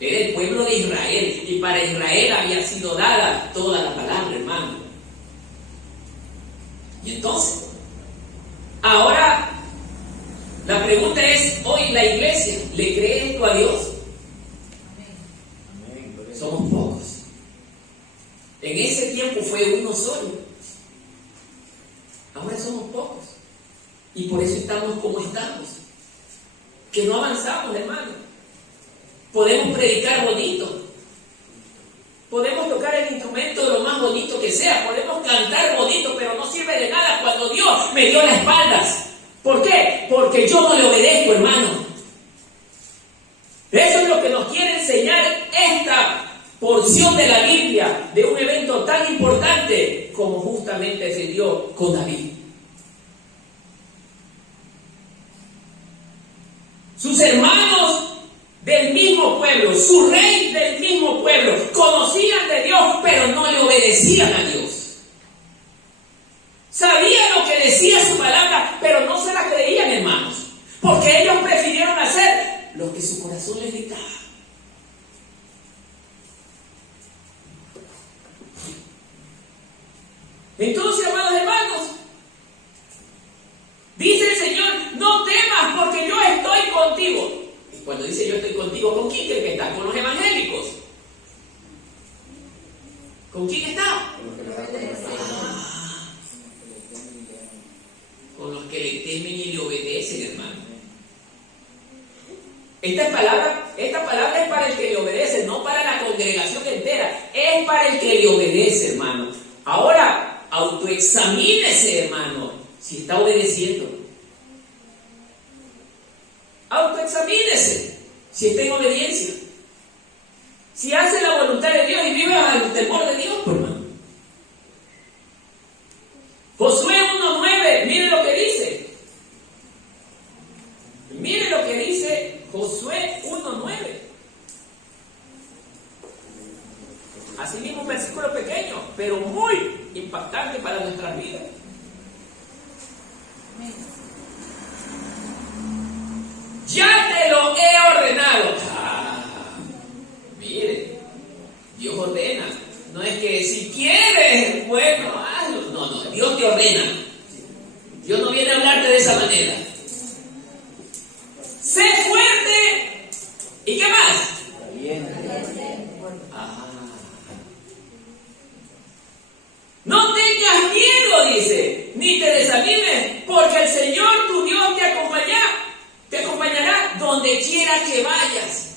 Era el pueblo de Israel. Y para Israel había sido dada toda la palabra, hermano. Y entonces, ahora, la pregunta es, hoy la iglesia, ¿le cree esto a Dios? Somos pocos. En ese tiempo fue uno solo. Ahora somos pocos. Y por eso estamos como estamos. Que no avanzamos, hermano. Podemos predicar bonito. Podemos tocar el instrumento de lo más bonito que sea. Podemos cantar bonito, pero no sirve de nada cuando Dios me dio las espaldas. ¿Por qué? Porque yo no le obedezco, hermano. Eso es lo que nos quiere enseñar esta porción de la Biblia, de un evento tan importante como justamente se dio con David. Sus hermanos del mismo pueblo, su rey del mismo pueblo, conocían de Dios, pero no le obedecían a Dios. Sabían lo que decía su palabra, pero no se la creían, hermanos, porque ellos prefirieron hacer lo que su corazón les dictaba. Entonces, amados hermanos, dice el Señor, no temas porque yo estoy contigo. Y cuando dice yo estoy contigo, ¿con quién cree que está? ¿Con los evangélicos? ¿Con quién está? Con los que le temen y le obedecen, hermano. Esta palabra es para el que le obedece, no para la congregación entera. Es para el que le obedece, hermano. Ahora, autoexamínese, hermano, si está obedeciendo. Autoexamínese si está en obediencia. Si hace la voluntad de Dios y vive bajo el temor de Dios, hermano. Josué 1:9, mire lo que dice. Mire lo que dice Josué 1:9. Así mismo un versículo pequeño, pero muy impactante para nuestras vidas. Ya te lo he ordenado. Mire, Dios ordena. No es que si quieres, bueno, hazlo. No, Dios te ordena. Dios no viene a hablarte de esa manera. Sé fuerte. ¿Y qué más? No tengas miedo, dice, ni te desanimes, porque el Señor tu Dios te acompañará donde quiera que vayas.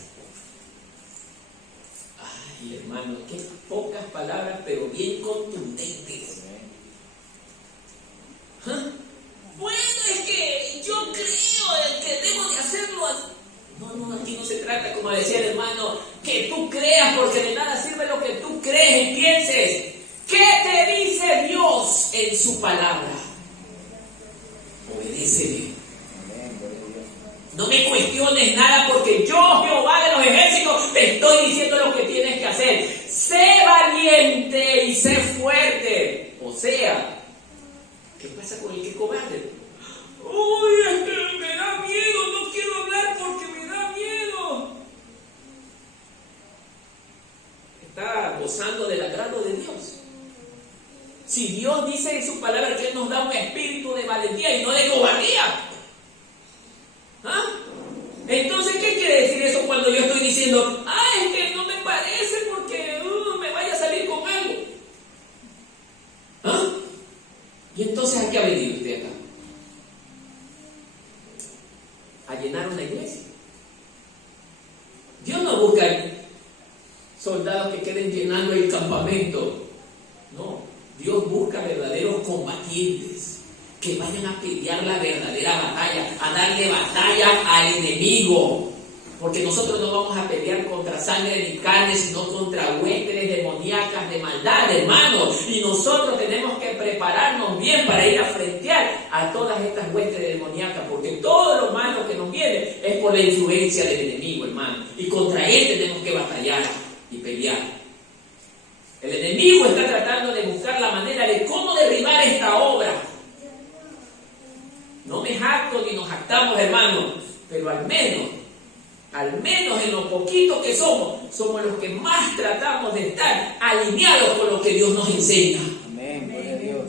Ay, hermano, qué pocas palabras, pero bien contundentes. ¿Ah? Bueno, es que yo creo que debo de hacerlo así. No, aquí no se trata, como decía el hermano, que tú creas, porque de nada sirve lo que tú crees y pienses. ¿Qué te dice Dios en su palabra? Obedécele. No me cuestiones nada, porque yo, Jehová de los ejércitos, te estoy diciendo lo que tienes que hacer. Sé valiente y sé fuerte. O sea, ¿qué pasa con el que cobarde? Uy, es que me da miedo, no quiero hablar porque me da miedo. Está gozando del agrado de Dios. Si Dios dice en su palabra que Él nos da un espíritu de valentía y no de cobardía. ¿Ah? Entonces, ¿qué quiere decir eso cuando yo estoy diciendo, es que no me parece porque me vaya a salir con algo? ¿Ah? Y entonces, ¿a qué ha venido usted acá? A llenar una iglesia. Dios no busca soldados que queden llenando el campamento. No. Dios busca verdaderos combatientes que vayan a pelear la verdadera batalla, a darle batalla al enemigo. Porque nosotros no vamos a pelear contra sangre ni carne, sino contra huestes demoníacas de maldad, hermanos. Y nosotros tenemos que prepararnos bien para ir a frentear a todas estas huestes demoníacas, porque todo lo malo que nos viene es por la influencia del enemigo, hermano. Y contra él tenemos que batallar y pelear. El enemigo está tratando de buscar la manera de cómo derribar esta obra. No me jacto ni nos jactamos, hermanos, pero al menos en lo poquito que somos los que más tratamos de estar alineados con lo que Dios nos enseña. Amén, gloria a Dios.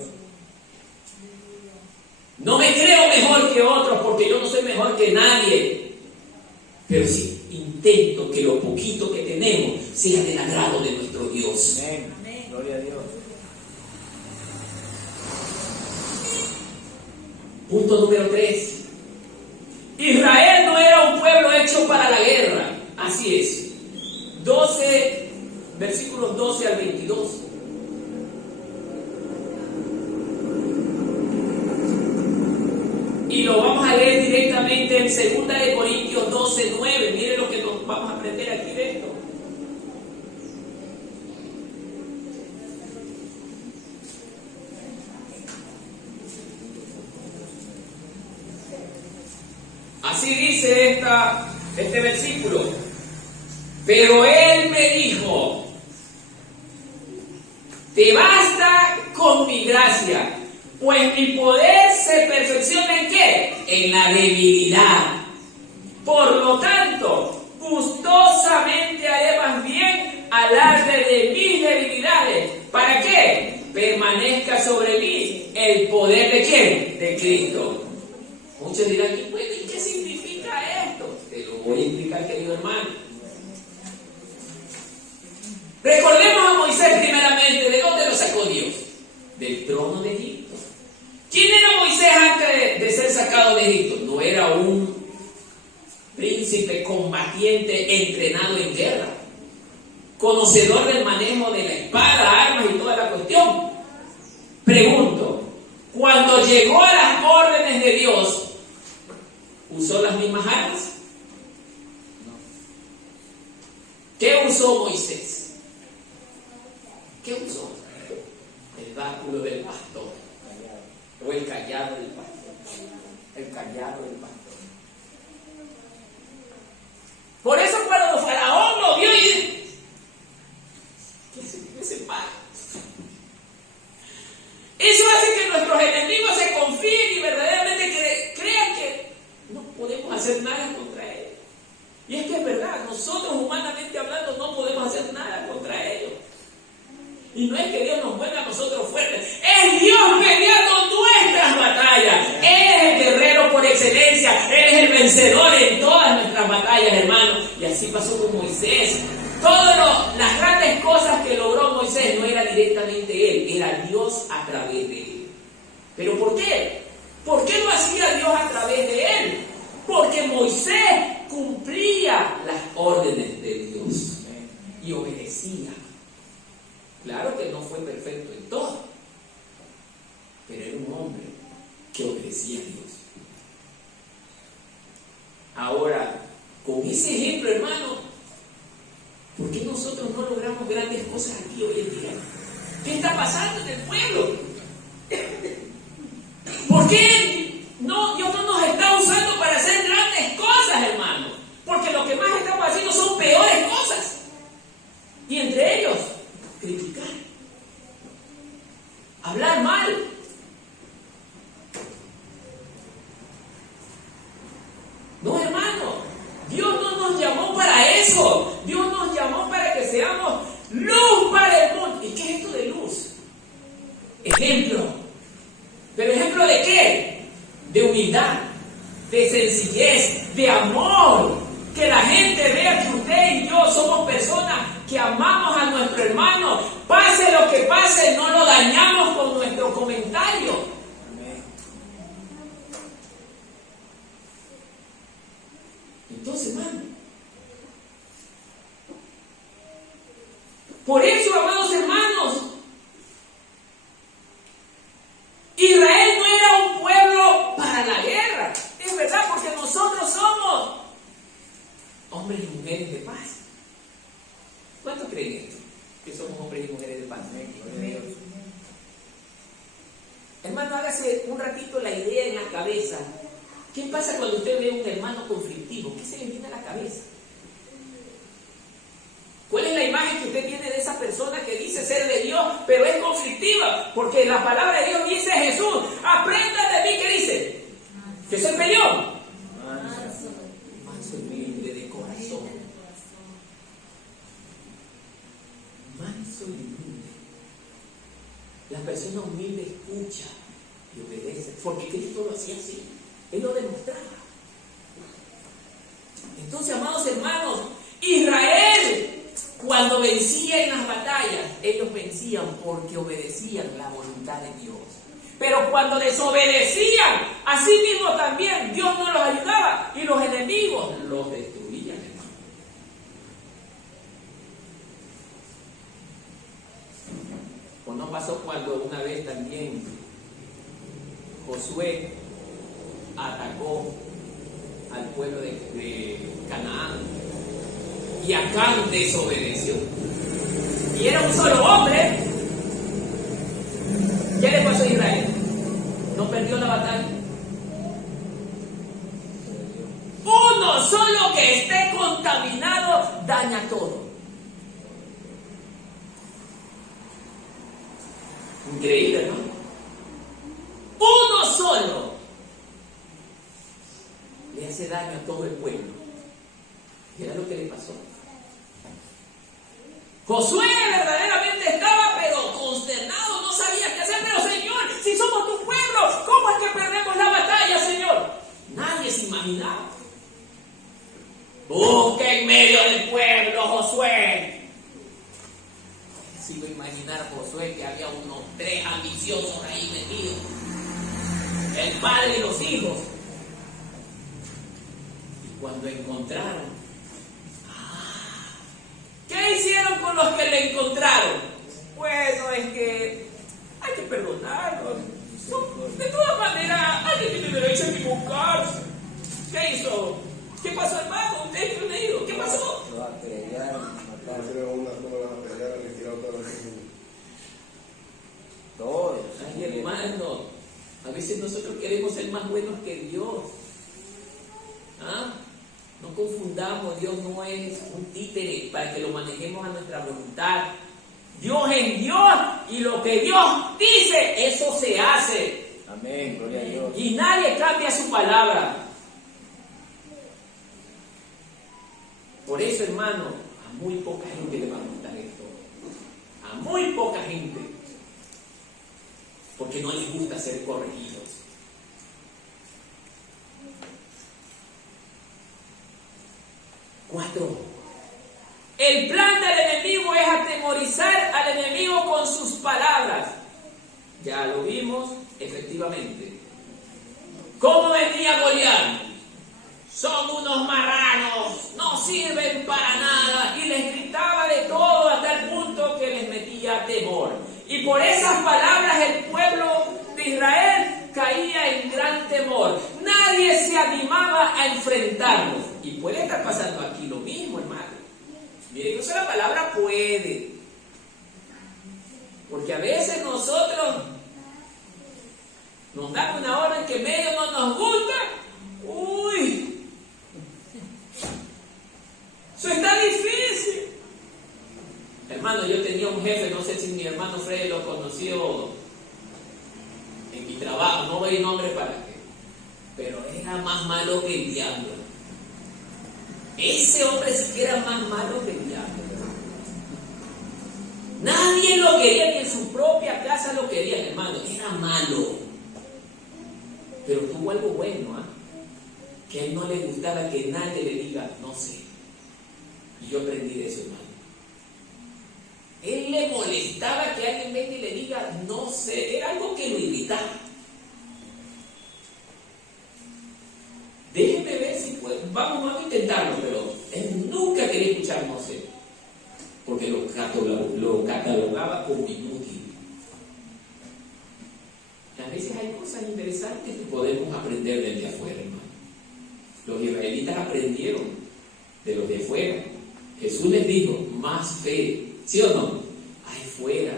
No me creo mejor que otros porque yo no soy mejor que nadie, pero sí intento que lo poquito que tenemos sea del agrado de nuestro Dios. Amén, gloria a Dios. Punto número 3. Israel no era un pueblo hecho para la guerra. Así es. 12, versículos 12 al 22. Y lo vamos a leer directamente en 2 de Corintios 12, 9. Miren lo que nos vamos a aprender aquí de esto. Así dice este versículo. Pero él me dijo: te basta con mi gracia, pues mi poder se perfecciona ¿en qué? En la debilidad. Por lo tanto, gustosamente haré más bien alarde de mis debilidades. ¿Para qué? Permanezca sobre mí el poder ¿de quién? De Cristo. Muchos dirán, bueno, ¿y qué significa esto? Te lo voy a explicar, querido hermano. Recordemos a Moisés primeramente. ¿De dónde lo sacó Dios? Del trono de Egipto. ¿Quién era Moisés antes de ser sacado de Egipto? No era un príncipe combatiente entrenado en guerra, conocedor del manejo de la espada, armas y toda la cuestión. Pregunto, cuando llegó a las órdenes de Dios, ¿usó las mismas armas? No. ¿Qué usó Moisés? ¿Qué usó? El báculo del pastor, o el callado del pastor. El callado del pastor. Por eso cuando Faraón lo vio y ¿qué se para? Eso hace que nuestros enemigos se confíen y verdaderamente crean que no podemos hacer nada contra ellos. Y es que es verdad, nosotros humanamente hablando no podemos hacer nada contra ellos. Y no es que Dios nos vuelva a nosotros fuertes, es Dios peleando nuestras batallas. Él es el guerrero por excelencia, Él es el vencedor en todas nuestras batallas, hermanos. Y así pasó con Moisés. Todas las grandes cosas que logró Moisés no era directamente él, era Dios a través de él. ¿Pero por qué? ¿Por qué lo hacía Dios a través de él? Porque Moisés cumplía las órdenes de Dios y obedecía. Claro que no fue perfecto en todo, pero era un hombre que obedecía a Dios. Ahora, con ese ejemplo, hermano, ¿por qué nosotros no logramos grandes cosas aquí hoy en día? ¿Qué está pasando en el pueblo? ¿Por qué Dios no nos está usando para hacer grandes cosas, hermano? Porque lo que más estamos haciendo son peores cosas. Y entre ellos, criticar, hablar mal. No, hermano, Dios no nos llamó para eso. Dios nos llamó para que seamos luz para el mundo. ¿Y qué es esto de luz? Ejemplo. ¿Pero ejemplo de qué? De humildad, de sencillez, de amor. Que la gente vea que usted y yo somos personas que amamos a nuestro hermano. Pase lo que pase, no lo dañamos con nuestro comentario. Entonces, hermano, por eso, amados hermanos, Israel no era un pueblo para la guerra. Es verdad, porque nosotros somos Hermano, hágase un ratito la idea en la cabeza. ¿Qué pasa cuando usted ve a un hermano conflictivo? ¿Qué se le viene a la cabeza? ¿Cuál es la imagen que usted tiene de esa persona que dice ser de Dios, pero es conflictiva? Porque la palabra de Dios dice Jesús, aprenda de mí, ¿qué dice? Que soy peleón. Manso y humilde de corazón. Manso y humilde. La persona humilde escucha y obedece, porque Cristo lo hacía así. Él lo demostraba. Entonces, amados hermanos, Israel, cuando vencía en las batallas, ellos vencían porque obedecían la voluntad de Dios. Pero cuando desobedecían, así mismo también Dios no los ayudaba y los enemigos los destruían, hermano. ¿O no pasó cuando una vez también Josué atacó al pueblo de Canaán y Acán desobedeció? Y era un solo hombre. ¿Qué le pasó a Israel? ¿No perdió la batalla? Uno solo que esté contaminado daña todo. Increíble, ¿no? Uno solo le hace daño a todo el pueblo. Y era lo que le pasó. Josué verdaderamente estaba pero consternado, no sabía qué hacer. Pero Señor, si somos tu pueblo, ¿cómo es que perdemos la batalla, Señor? Nadie se imaginaba. Busca en medio del pueblo, Josué. Sigo a imaginar a Josué que había unos 3 ambiciosos ahí metidos. El padre y los hijos. Y cuando encontraron, ¿qué hicieron con los que le encontraron? Bueno, es que hay que perdonarlos. De todas maneras, alguien tiene derecho a equivocarse. ¿Qué hizo? ¿Qué pasó, hermano? ¿Usted qué me dijo? ¿Qué pasó? Lo apedrearon, mataron. Todos. Ay, hermano, a veces nosotros queremos ser más buenos que Dios. ¿Ah? No confundamos, Dios no es un títere para que lo manejemos a nuestra voluntad. Dios es Dios y lo que Dios dice, eso se hace. Amén, gloria a Dios. Y nadie cambia su palabra. Por eso, hermano, a muy poca gente le va a gustar esto. A muy poca gente. Porque no les gusta ser corregidos. Cuatro. El plan del enemigo es atemorizar al enemigo con sus palabras. Ya lo vimos, efectivamente. ¿Cómo venía Goliat? Son unos marranos, no sirven para nada. Y les gritaba de todo hasta el punto que les metía temor. Y por esas palabras el pueblo de Israel caía en gran temor. Nadie se animaba a enfrentarlos. Y puede estar pasando aquí lo mismo, hermano. Miren, yo uso la palabra puede. Porque a veces nosotros nos dan una orden que medio no nos gusta. ¡Uy! Eso está difícil. Hermano, yo tenía un jefe, no sé si mi hermano Freddy lo conoció en mi trabajo, no doy nombre para qué, pero era más malo que el diablo. Ese hombre siquiera más malo que el diablo. Nadie lo quería, ni en su propia casa lo querían, hermano. Era malo. Pero tuvo algo bueno, ¿ah? Que a él no le gustaba que nadie le diga, no sé. Y yo aprendí de eso, hermano. Él le molestaba que alguien venga y le diga, no sé. Era algo que lo irritaba. Déjeme ver si puedo. Vamos a intentarlo, pero él nunca quería escuchar no sé. Porque lo catalogaba como inútil. A veces hay cosas interesantes que podemos aprender del de afuera, hermano. Los israelitas aprendieron de los de afuera. Jesús les dijo, más fe, ¿sí o no? Ahí fuera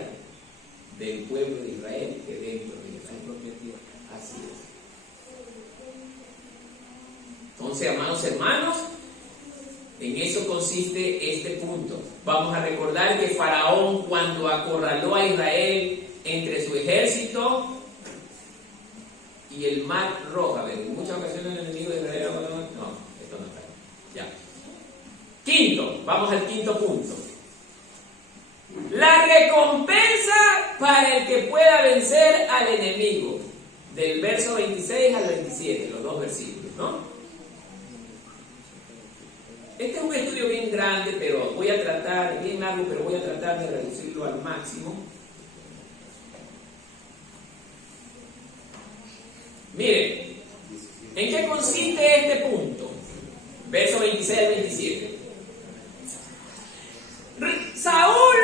pueblo de Israel que dentro de Israel. Así es. Entonces, amados hermanos, en eso consiste este punto. Vamos a recordar que Faraón, cuando acorraló a Israel entre su ejército y el mar rojo, a ver, en muchas ocasiones el enemigo de Israel, no, esto no está. Ya. Quinto, vamos al quinto punto. La recompensa para el que pueda vencer al enemigo. Del verso 26 al 27, los dos versículos, ¿no? Este es un estudio bien grande, pero voy a tratar, bien largo, pero voy a tratar de reducirlo al máximo. Miren, ¿en qué consiste este punto? Verso 26 al 27. Saúl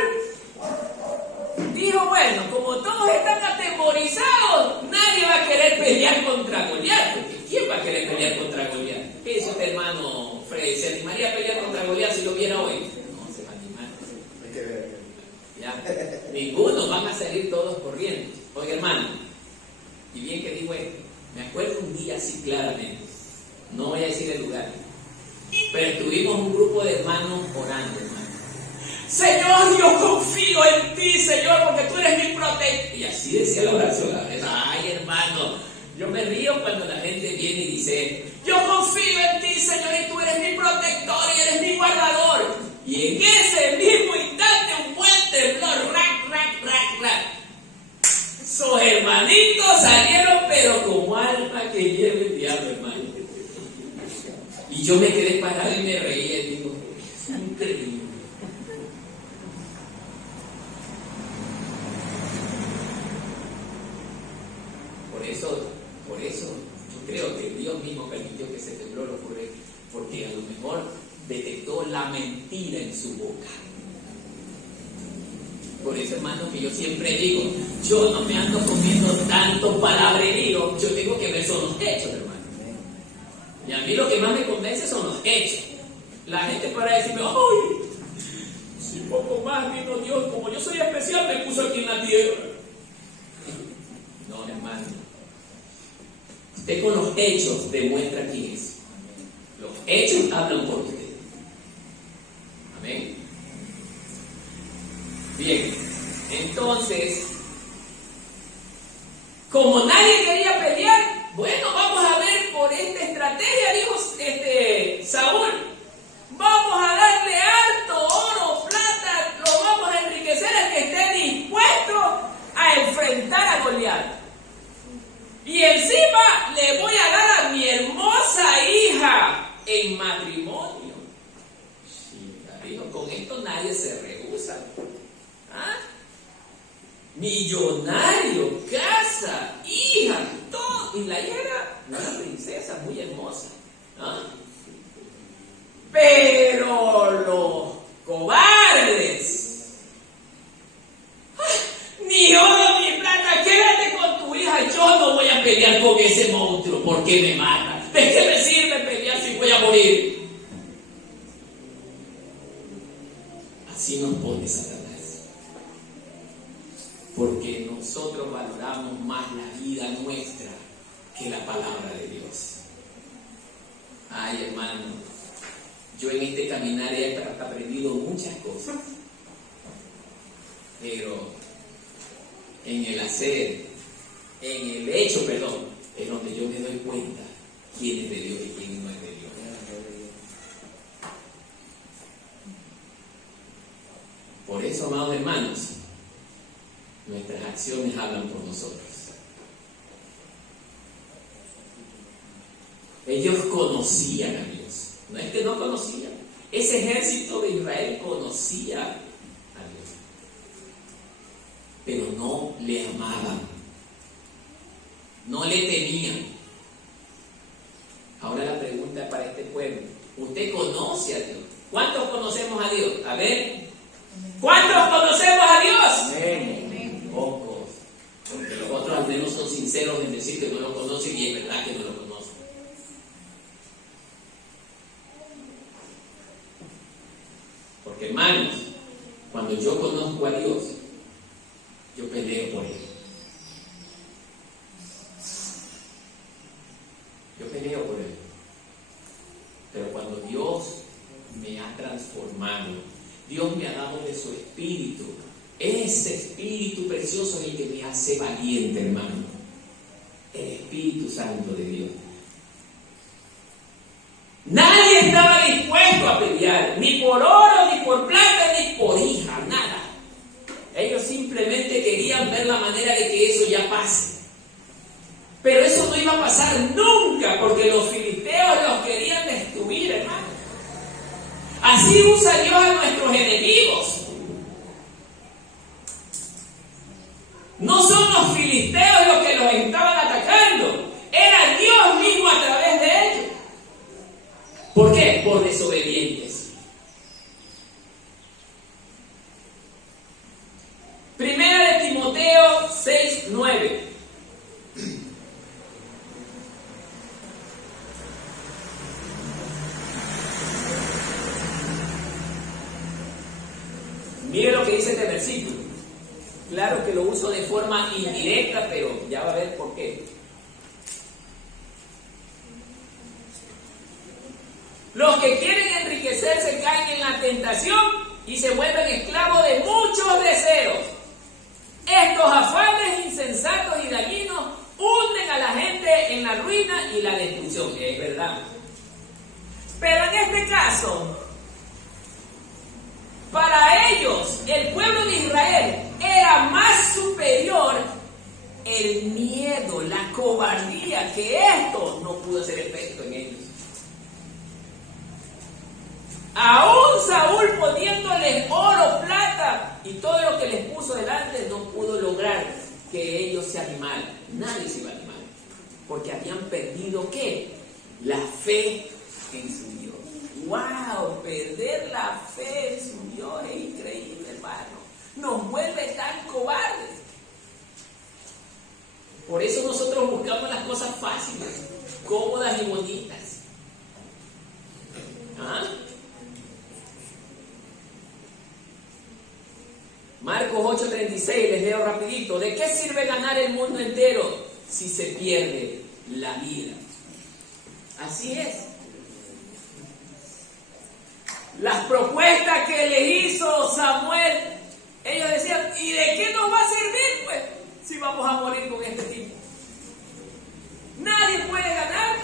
dijo, bueno, como todos están atemorizados, nadie va a querer pelear contra Goliat, porque ¿quién va a querer pelear contra Goliat? ¿Qué hizo este hermano Freddy? ¿Se animaría a pelear contra Goliat si lo viera hoy? No se va a animar. Hay que ver. Ya. Ninguno, van a salir todos corriendo. Oye, hermano, y bien que digo esto, me acuerdo un día así claramente, no voy a decir el lugar, pero tuvimos un grupo de hermanos orando, hermano. Señor, yo confío en ti, Señor, porque tú eres mi protector. Y así decía la oración a veces. Ay, hermano, yo me río cuando la gente viene y dice, yo confío en ti, Señor, y tú eres mi protector y eres mi guardador. Y en ese mismo instante un buen temblor, rac, rac, rac, rac. Sus hermanitos salieron, pero como alma que lleva el diablo, hermano. Y yo me quedé parado y me reía y digo, es increíble. Por eso, yo creo que Dios mismo permitió que ese temblor ocurriera, porque a lo mejor detectó la mentira en su boca. Por eso, hermano, que yo siempre digo, yo no me ando comiendo tanto palabrerío, yo tengo que ver son los hechos, hermano. Y a mí lo que más me convence son los hechos. La gente para decirme, ¡ay! Si poco más vino Dios, como yo soy especial, me puso aquí en la tierra. No, hermano. Usted con los hechos demuestra quién es. Los hechos hablan por usted. Amén. Bien, entonces, como nadie quería pelear, bueno, vamos a ver por esta estrategia, dijo Saúl, vamos a darle harto oro, plata, lo vamos a enriquecer al que esté dispuesto a enfrentar a Goliat. Y encima le voy a dar a mi hermosa hija en matrimonio. Sí, dijo, con esto nadie se rehúsa. ¿Ah? Millonario, casa, hija, todo. Y la hija era una princesa muy hermosa. ¿Ah? Pero los cobardes, ni oro ni plata, quédate con tu hija, yo no voy a pelear con ese monstruo, ¿por qué me mata? ¿De qué me sirve pelear si voy a morir? Así nos pone Satanás. Porque nosotros valoramos más la vida nuestra que la palabra de Dios. Ay, hermano, yo en este caminar he aprendido muchas cosas, pero en el hacer, en el hecho, perdón, es donde yo me doy cuenta quién es de Dios y quién no es de Dios. Por eso, amados hermanos, nuestras acciones hablan por nosotros. Ellos conocían a Dios. No es que no conocían. Ese ejército de Israel conocía a Dios. Pero no le amaban. No le temían. Ahora la pregunta para este pueblo. ¿Usted conoce a Dios? ¿Cuántos conocemos a Dios? A ver. ¿Cuántos conocemos a Dios? Amén. Pocos. Porque los otros al menos son sinceros en decir que no lo conocen y es verdad que no lo conocen. Porque hermanos, cuando yo conozco a Dios, yo peleo por Él. Dios me ha dado de su espíritu. Ese espíritu precioso es el que me hace valiente, hermano. El Espíritu Santo de Dios. Nadie estaba dispuesto a pelear, ni por oro, ni por plata, ni por hija, nada. Ellos simplemente querían ver la manera de que eso ya pase. Pero eso no iba a pasar nunca, porque los filisteos los querían destruir, hermano. Así usa Dios a nuestros enemigos. No son los filisteos los que los estaban atacando, era Dios mismo a través de ellos. ¿Por qué? Por desobedientes. Primera de Timoteo 6:9. Mire lo que dice este versículo. Claro que lo uso de forma indirecta, pero ya va a ver por qué. Los que quieren enriquecerse caen en la tentación y se vuelven esclavos de muchos deseos. Estos afanes insensatos y dañinos hunden a la gente en la ruina y la destrucción. Es verdad. Pero en este caso, para ellos, el pueblo de Israel, era más superior el miedo, la cobardía, que esto no pudo hacer efecto en ellos. Aún Saúl poniéndoles oro, plata y todo lo que les puso delante, no pudo lograr que ellos se animaran. Nadie se iba a animar, porque habían perdido ¿qué? La fe en su Dios. ¡Wow! Perder la fe en su Dios es increíble, hermano. Nos vuelve tan cobardes. Por eso nosotros buscamos las cosas fáciles, cómodas y bonitas. ¿Ah? Marcos 8:36, les leo rapidito. ¿De qué sirve ganar el mundo entero si se pierde la vida? Así es. Las propuestas que le hizo Samuel, ellos decían, ¿y de qué nos va a servir, pues, si vamos a morir con este tipo? Nadie puede ganar,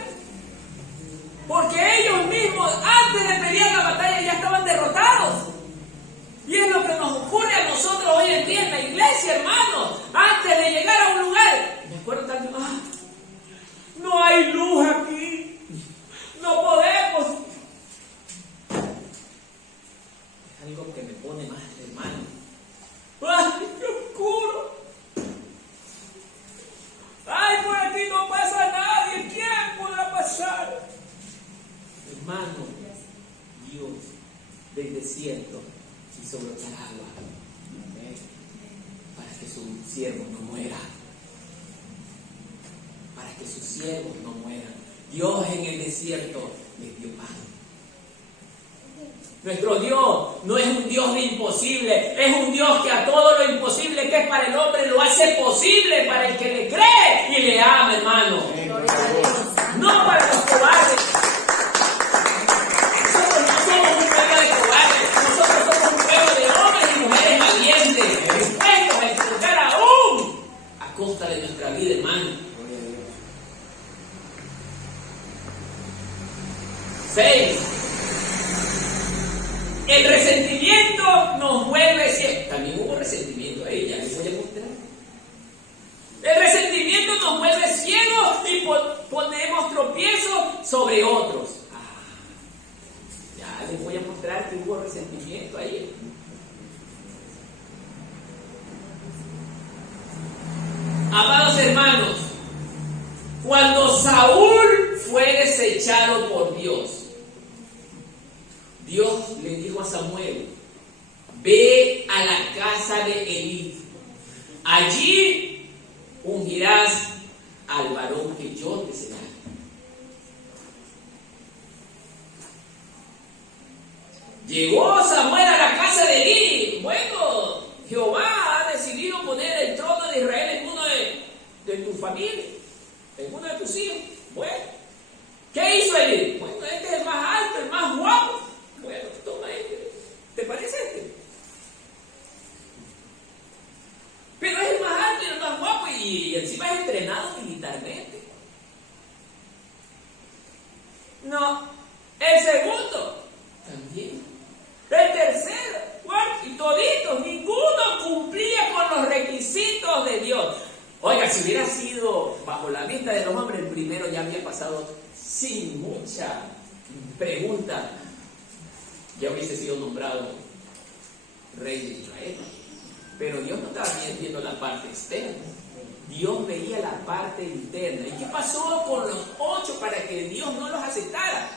porque ellos mismos, antes de pelear la batalla, ya estaban derrotados. Y es lo que nos ocurre a nosotros hoy en día en la iglesia, hermanos. Antes de llegar a un lugar, me acuerdo tanto, no hay luz aquí, no podemos. Es algo que me pone mal, hermano. ¡Ay, qué oscuro! ¡Ay, por aquí no pasa nadie! ¿Quién podrá pasar? Hermano, Dios del desierto hizo brotar agua para que sus siervos no mueran. Para que sus siervos no mueran. Dios en el desierto les dio pan. Nuestro Dios no es un Dios de imposible, es un Dios que a todo lo imposible que es para el hombre lo hace posible para el que le cree y le ama, hermano. No para los cobardes. Nosotros no somos un pueblo de cobardes, nosotros somos un pueblo de hombres y mujeres valientes, dispuestos a enfrentar aún a costa de nuestra vida, hermano. 6. El resentimiento nos vuelve ciegos. También hubo resentimiento ahí, ya les voy a mostrar. El resentimiento nos vuelve ciegos y ponemos tropiezos sobre otros. Ya les voy a mostrar que hubo resentimiento ahí. Amados hermanos, cuando Saúl fue desechado por Dios, Dios le dijo a Samuel, ve a la casa de Elí, allí ungirás al varón que yo te señale. Llegó Samuel a la casa de Elí. Bueno, Jehová ha decidido poner el trono de Israel en uno de tu familia, en uno de tus hijos. Bueno, ¿qué hizo Elí? Bueno, este es el más alto, el más guapo. Bueno, toma este. ¿Te parece este? No. El segundo, también. el tercero, cuarto, y toditos, ninguno cumplía con los requisitos de Dios. Oiga, si hubiera sido bajo la vista de los hombres, el primero ya había pasado sin mucha pregunta, ya hubiese sido nombrado rey de Israel. Pero Dios no estaba viendo la parte externa, Dios veía la parte interna. ¿Y qué pasó con los 8 para que Dios no los aceptara?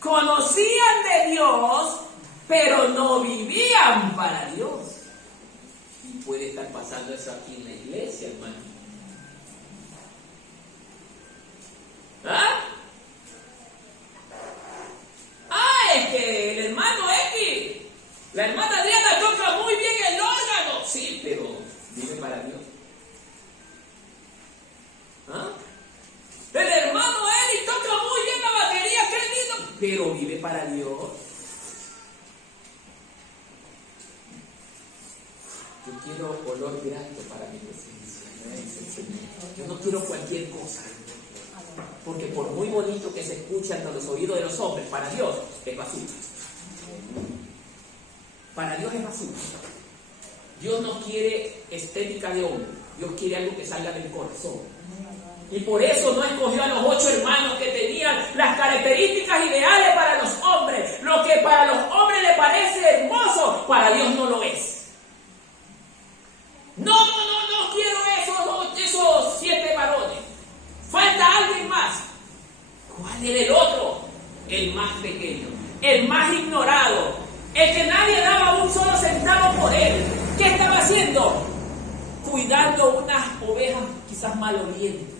Conocían de Dios, pero no vivían para Dios. Y puede estar pasando eso aquí en la iglesia, hermano. ¿Ah? Es que el hermano X, la hermana Adriana toca muy bien el órgano. Sí, pero vive para Dios. ¿Ah? El hermano Eric toca muy bien la batería, qué lindo, pero vive para Dios. Yo quiero olor grato para mi presencia, me dice el Señor. Yo no quiero cualquier cosa. Porque por muy bonito que se escuche ante los oídos de los hombres, para Dios es basura. Para Dios es basura. Dios no quiere estética de hombre. Dios quiere algo que salga del corazón. Y por eso no escogió a los 8 hermanos que tenían las características ideales para los hombres. Lo que para los hombres le parece hermoso, para Dios no lo es. No quiero esos 7 varones. Falta alguien más. ¿Cuál era el otro? El más pequeño, el más ignorado, el que nadie daba un solo centavo por él. ¿Qué estaba haciendo? Cuidando unas ovejas quizás malolientes.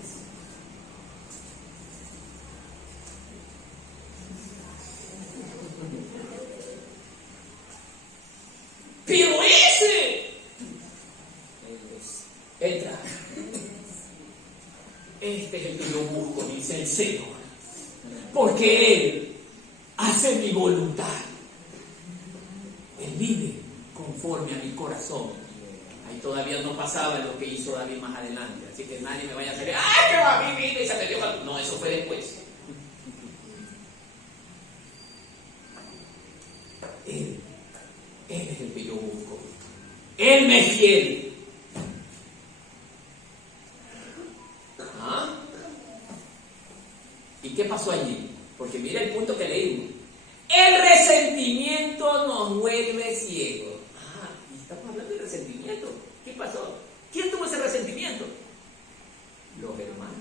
Pero ese entra. Este es el que yo busco, dice el Señor, porque Él hace mi voluntad. Él vive conforme a mi corazón. Ahí todavía no pasaba lo que hizo David más adelante, así que nadie me vaya a hacer, ¡ay, que David vino y se metió! No, eso fue después. Él es el que yo busco. Él me es fiel. ¿Y qué pasó allí? Porque mira el punto que leímos. El resentimiento nos vuelve ciegos. Y estamos hablando de resentimiento. ¿Qué pasó? ¿Quién tuvo ese resentimiento? Los hermanos.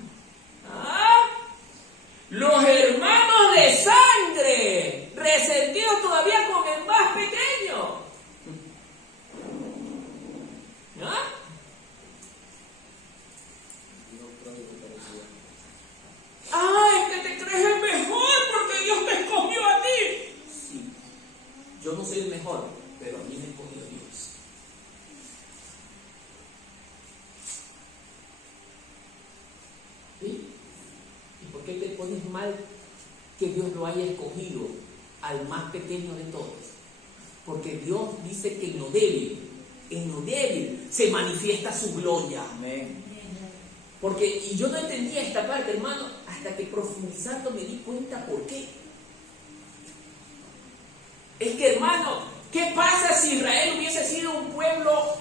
Los hermanos de sangre, resentidos todavía con el más pequeño. Es que te crees el mejor porque Dios te escogió a ti. Sí, yo no soy el mejor, pero a mí me escogió Dios. ¿Sí? ¿Y por qué te pones mal que Dios lo haya escogido al más pequeño de todos? Porque Dios dice que en lo débil se manifiesta su gloria. Amén. Porque, y yo no entendía esta parte, hermano, hasta que profundizando me di cuenta por qué. Es que, hermano, ¿qué pasa si Israel hubiese sido un pueblo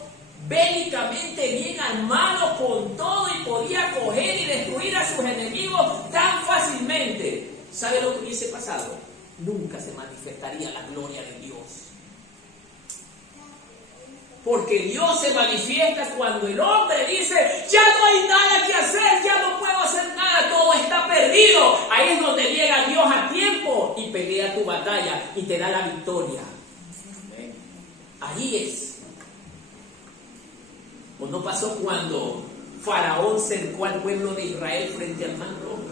bélicamente bien armado con todo y podía coger y destruir a sus enemigos tan fácilmente? ¿Sabe lo que hubiese pasado? Nunca se manifestaría la gloria de Dios. Porque Dios se manifiesta cuando el hombre dice, ya no hay nada que hacer, ya no puedo hacer nada, todo está perdido. Ahí es donde llega Dios a tiempo y pelea tu batalla y te da la victoria. Ahí es. ¿O no pasó cuando Faraón cercó al pueblo de Israel frente al mar rojo?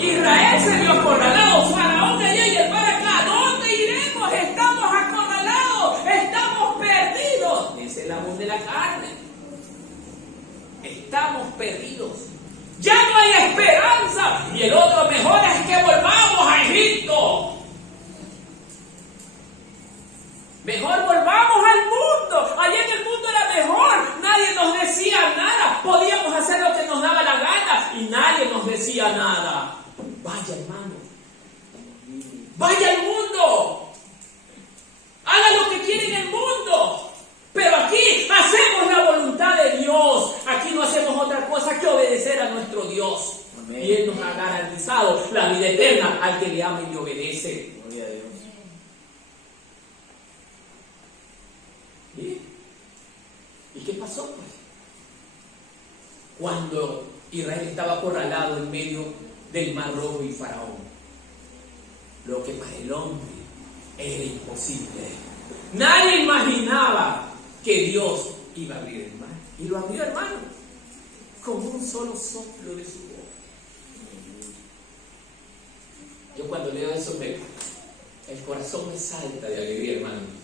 Israel se vio acorralado, Faraón de allá y el mar acá. ¿Dónde iremos? Estamos acorralados, estamos perdidos. Esa es la voz de la carne. Estamos perdidos. Ya no hay esperanza. Y el otro mejor es que volvamos a Egipto. Mejor volvamos al mundo. Allá en el mundo era mejor. Nadie nos decía nada. Podíamos hacer lo que nos daba la gana. Y nadie nos decía nada. Vaya, hermano. Vaya al mundo. Haga lo que quiere en el mundo. Pero aquí hacemos la voluntad de Dios. Aquí no hacemos otra cosa que obedecer a nuestro Dios. Amén. Y Él nos ha garantizado la vida eterna al que le ama y le obedece. Gloria a Dios. ¿Y qué pasó, pues? Cuando Israel estaba acorralado en medio del Mar Rojo y Faraón, lo que para el hombre era imposible. Nadie imaginaba que Dios iba a abrir el mar. Y lo abrió, hermano, con un solo soplo de su boca. Yo cuando leo eso, el corazón me salta de alegría, hermano.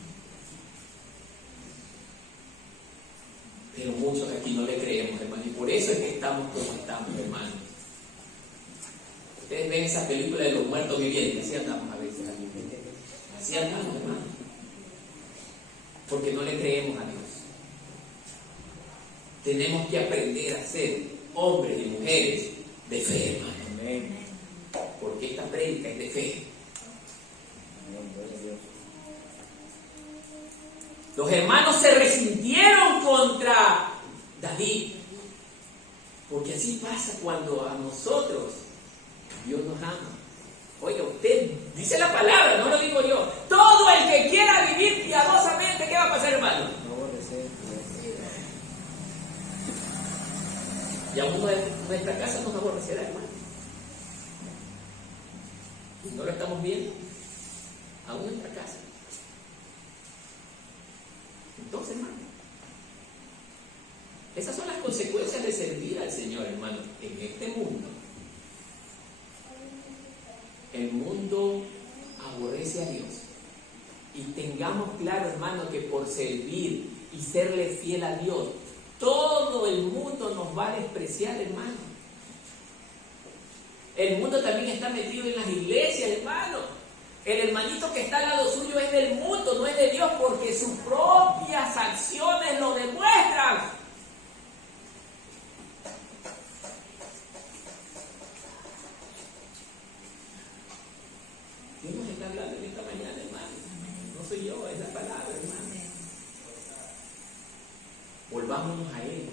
Pero muchos aquí no le creemos, hermano, y por eso es que estamos como estamos, hermano. Ustedes ven esa película de los muertos vivientes, así andamos a veces. Así andamos, hermano. Porque no le creemos a Dios. Tenemos que aprender a ser hombres y mujeres de fe, hermano. Amén. Porque esta prédica es de fe. Gloria a Dios. Los hermanos se resintieron contra David. Porque así pasa cuando a nosotros Dios nos ama. Oiga, usted dice la palabra, no lo digo yo. Todo el que quiera vivir piadosamente, ¿qué va a pasar, hermano? No aborrecer. Y a uno de nuestra casa nos aborrecerá, hermano. Y no lo estamos viendo. Aún en nuestra casa. Entonces, hermano, esas son las consecuencias de servir al Señor, hermano, en este mundo. El mundo aborrece a Dios. Y tengamos claro, hermano, que por servir y serle fiel a Dios, todo el mundo nos va a despreciar, hermano. El mundo también está metido en las iglesias, hermano. El hermanito que está al lado suyo es del mundo, no es de Dios, porque sus propias acciones lo demuestran. ¿Quién nos está hablando en esta mañana, hermano? No soy yo, es la palabra, hermano. Volvámonos a Él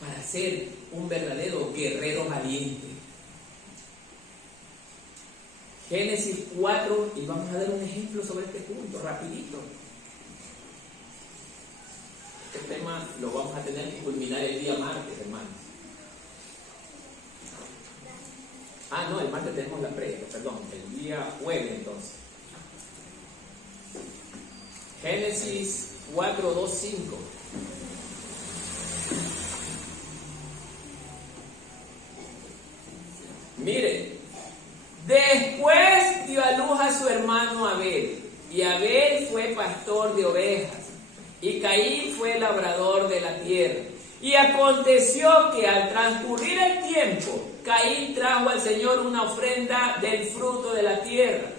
para ser un verdadero guerrero valiente. Génesis 4, y vamos a dar un ejemplo sobre este punto, rapidito. Este tema lo vamos a tener que culminar el día martes, hermanos. No, el martes tenemos la prédica, perdón, el día jueves entonces. Génesis 4, 2, 5. Mire, después dio a luz a su hermano Abel, y Abel fue pastor de ovejas, y Caín fue labrador de la tierra. Y aconteció que al transcurrir el tiempo, Caín trajo al Señor una ofrenda del fruto de la tierra.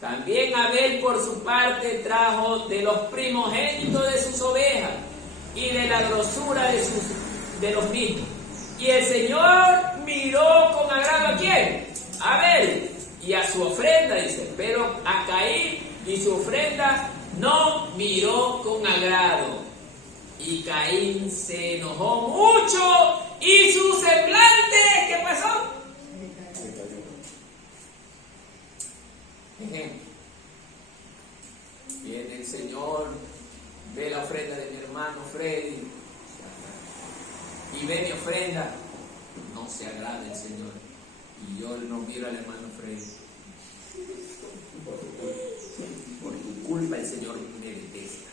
También Abel por su parte trajo de los primogénitos de sus ovejas y de la grosura de los mismos. Y el Señor miró con agrado ¿a quién? A Abel y a su ofrenda, dice, pero a Caín y su ofrenda no miró con agrado. Y Caín se enojó mucho y su semblante, ¿qué pasó? Ejemplo. Viene el Señor, ve la ofrenda de mi hermano Freddy y ve mi ofrenda, no se agrada el Señor. Y yo no miro al hermano Freddy. Por tu culpa el Señor me detesta.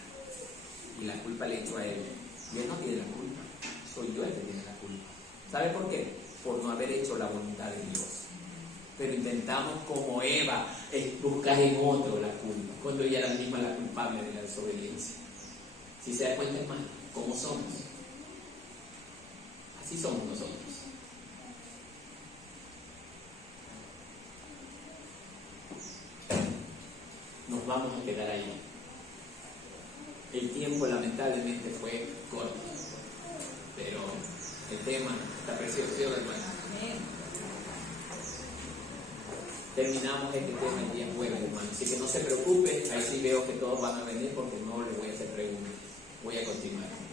Y la culpa le echo a él. Y él no tiene la culpa. Soy yo el que tiene la culpa. ¿Sabe por qué? Por no haber hecho la voluntad de Dios. Pero intentamos como Eva buscar en otro la culpa, cuando ella era misma la culpable de la desobediencia. Si se da cuenta, hermano, ¿cómo somos? Así somos nosotros. Nos vamos a quedar ahí. El tiempo lamentablemente fue corto, pero el tema está precioso, hermano. Terminamos este tema el día jueves, hermano. Así que no se preocupe, ahí sí veo que todos van a venir porque no les voy a hacer preguntas. Voy a continuar.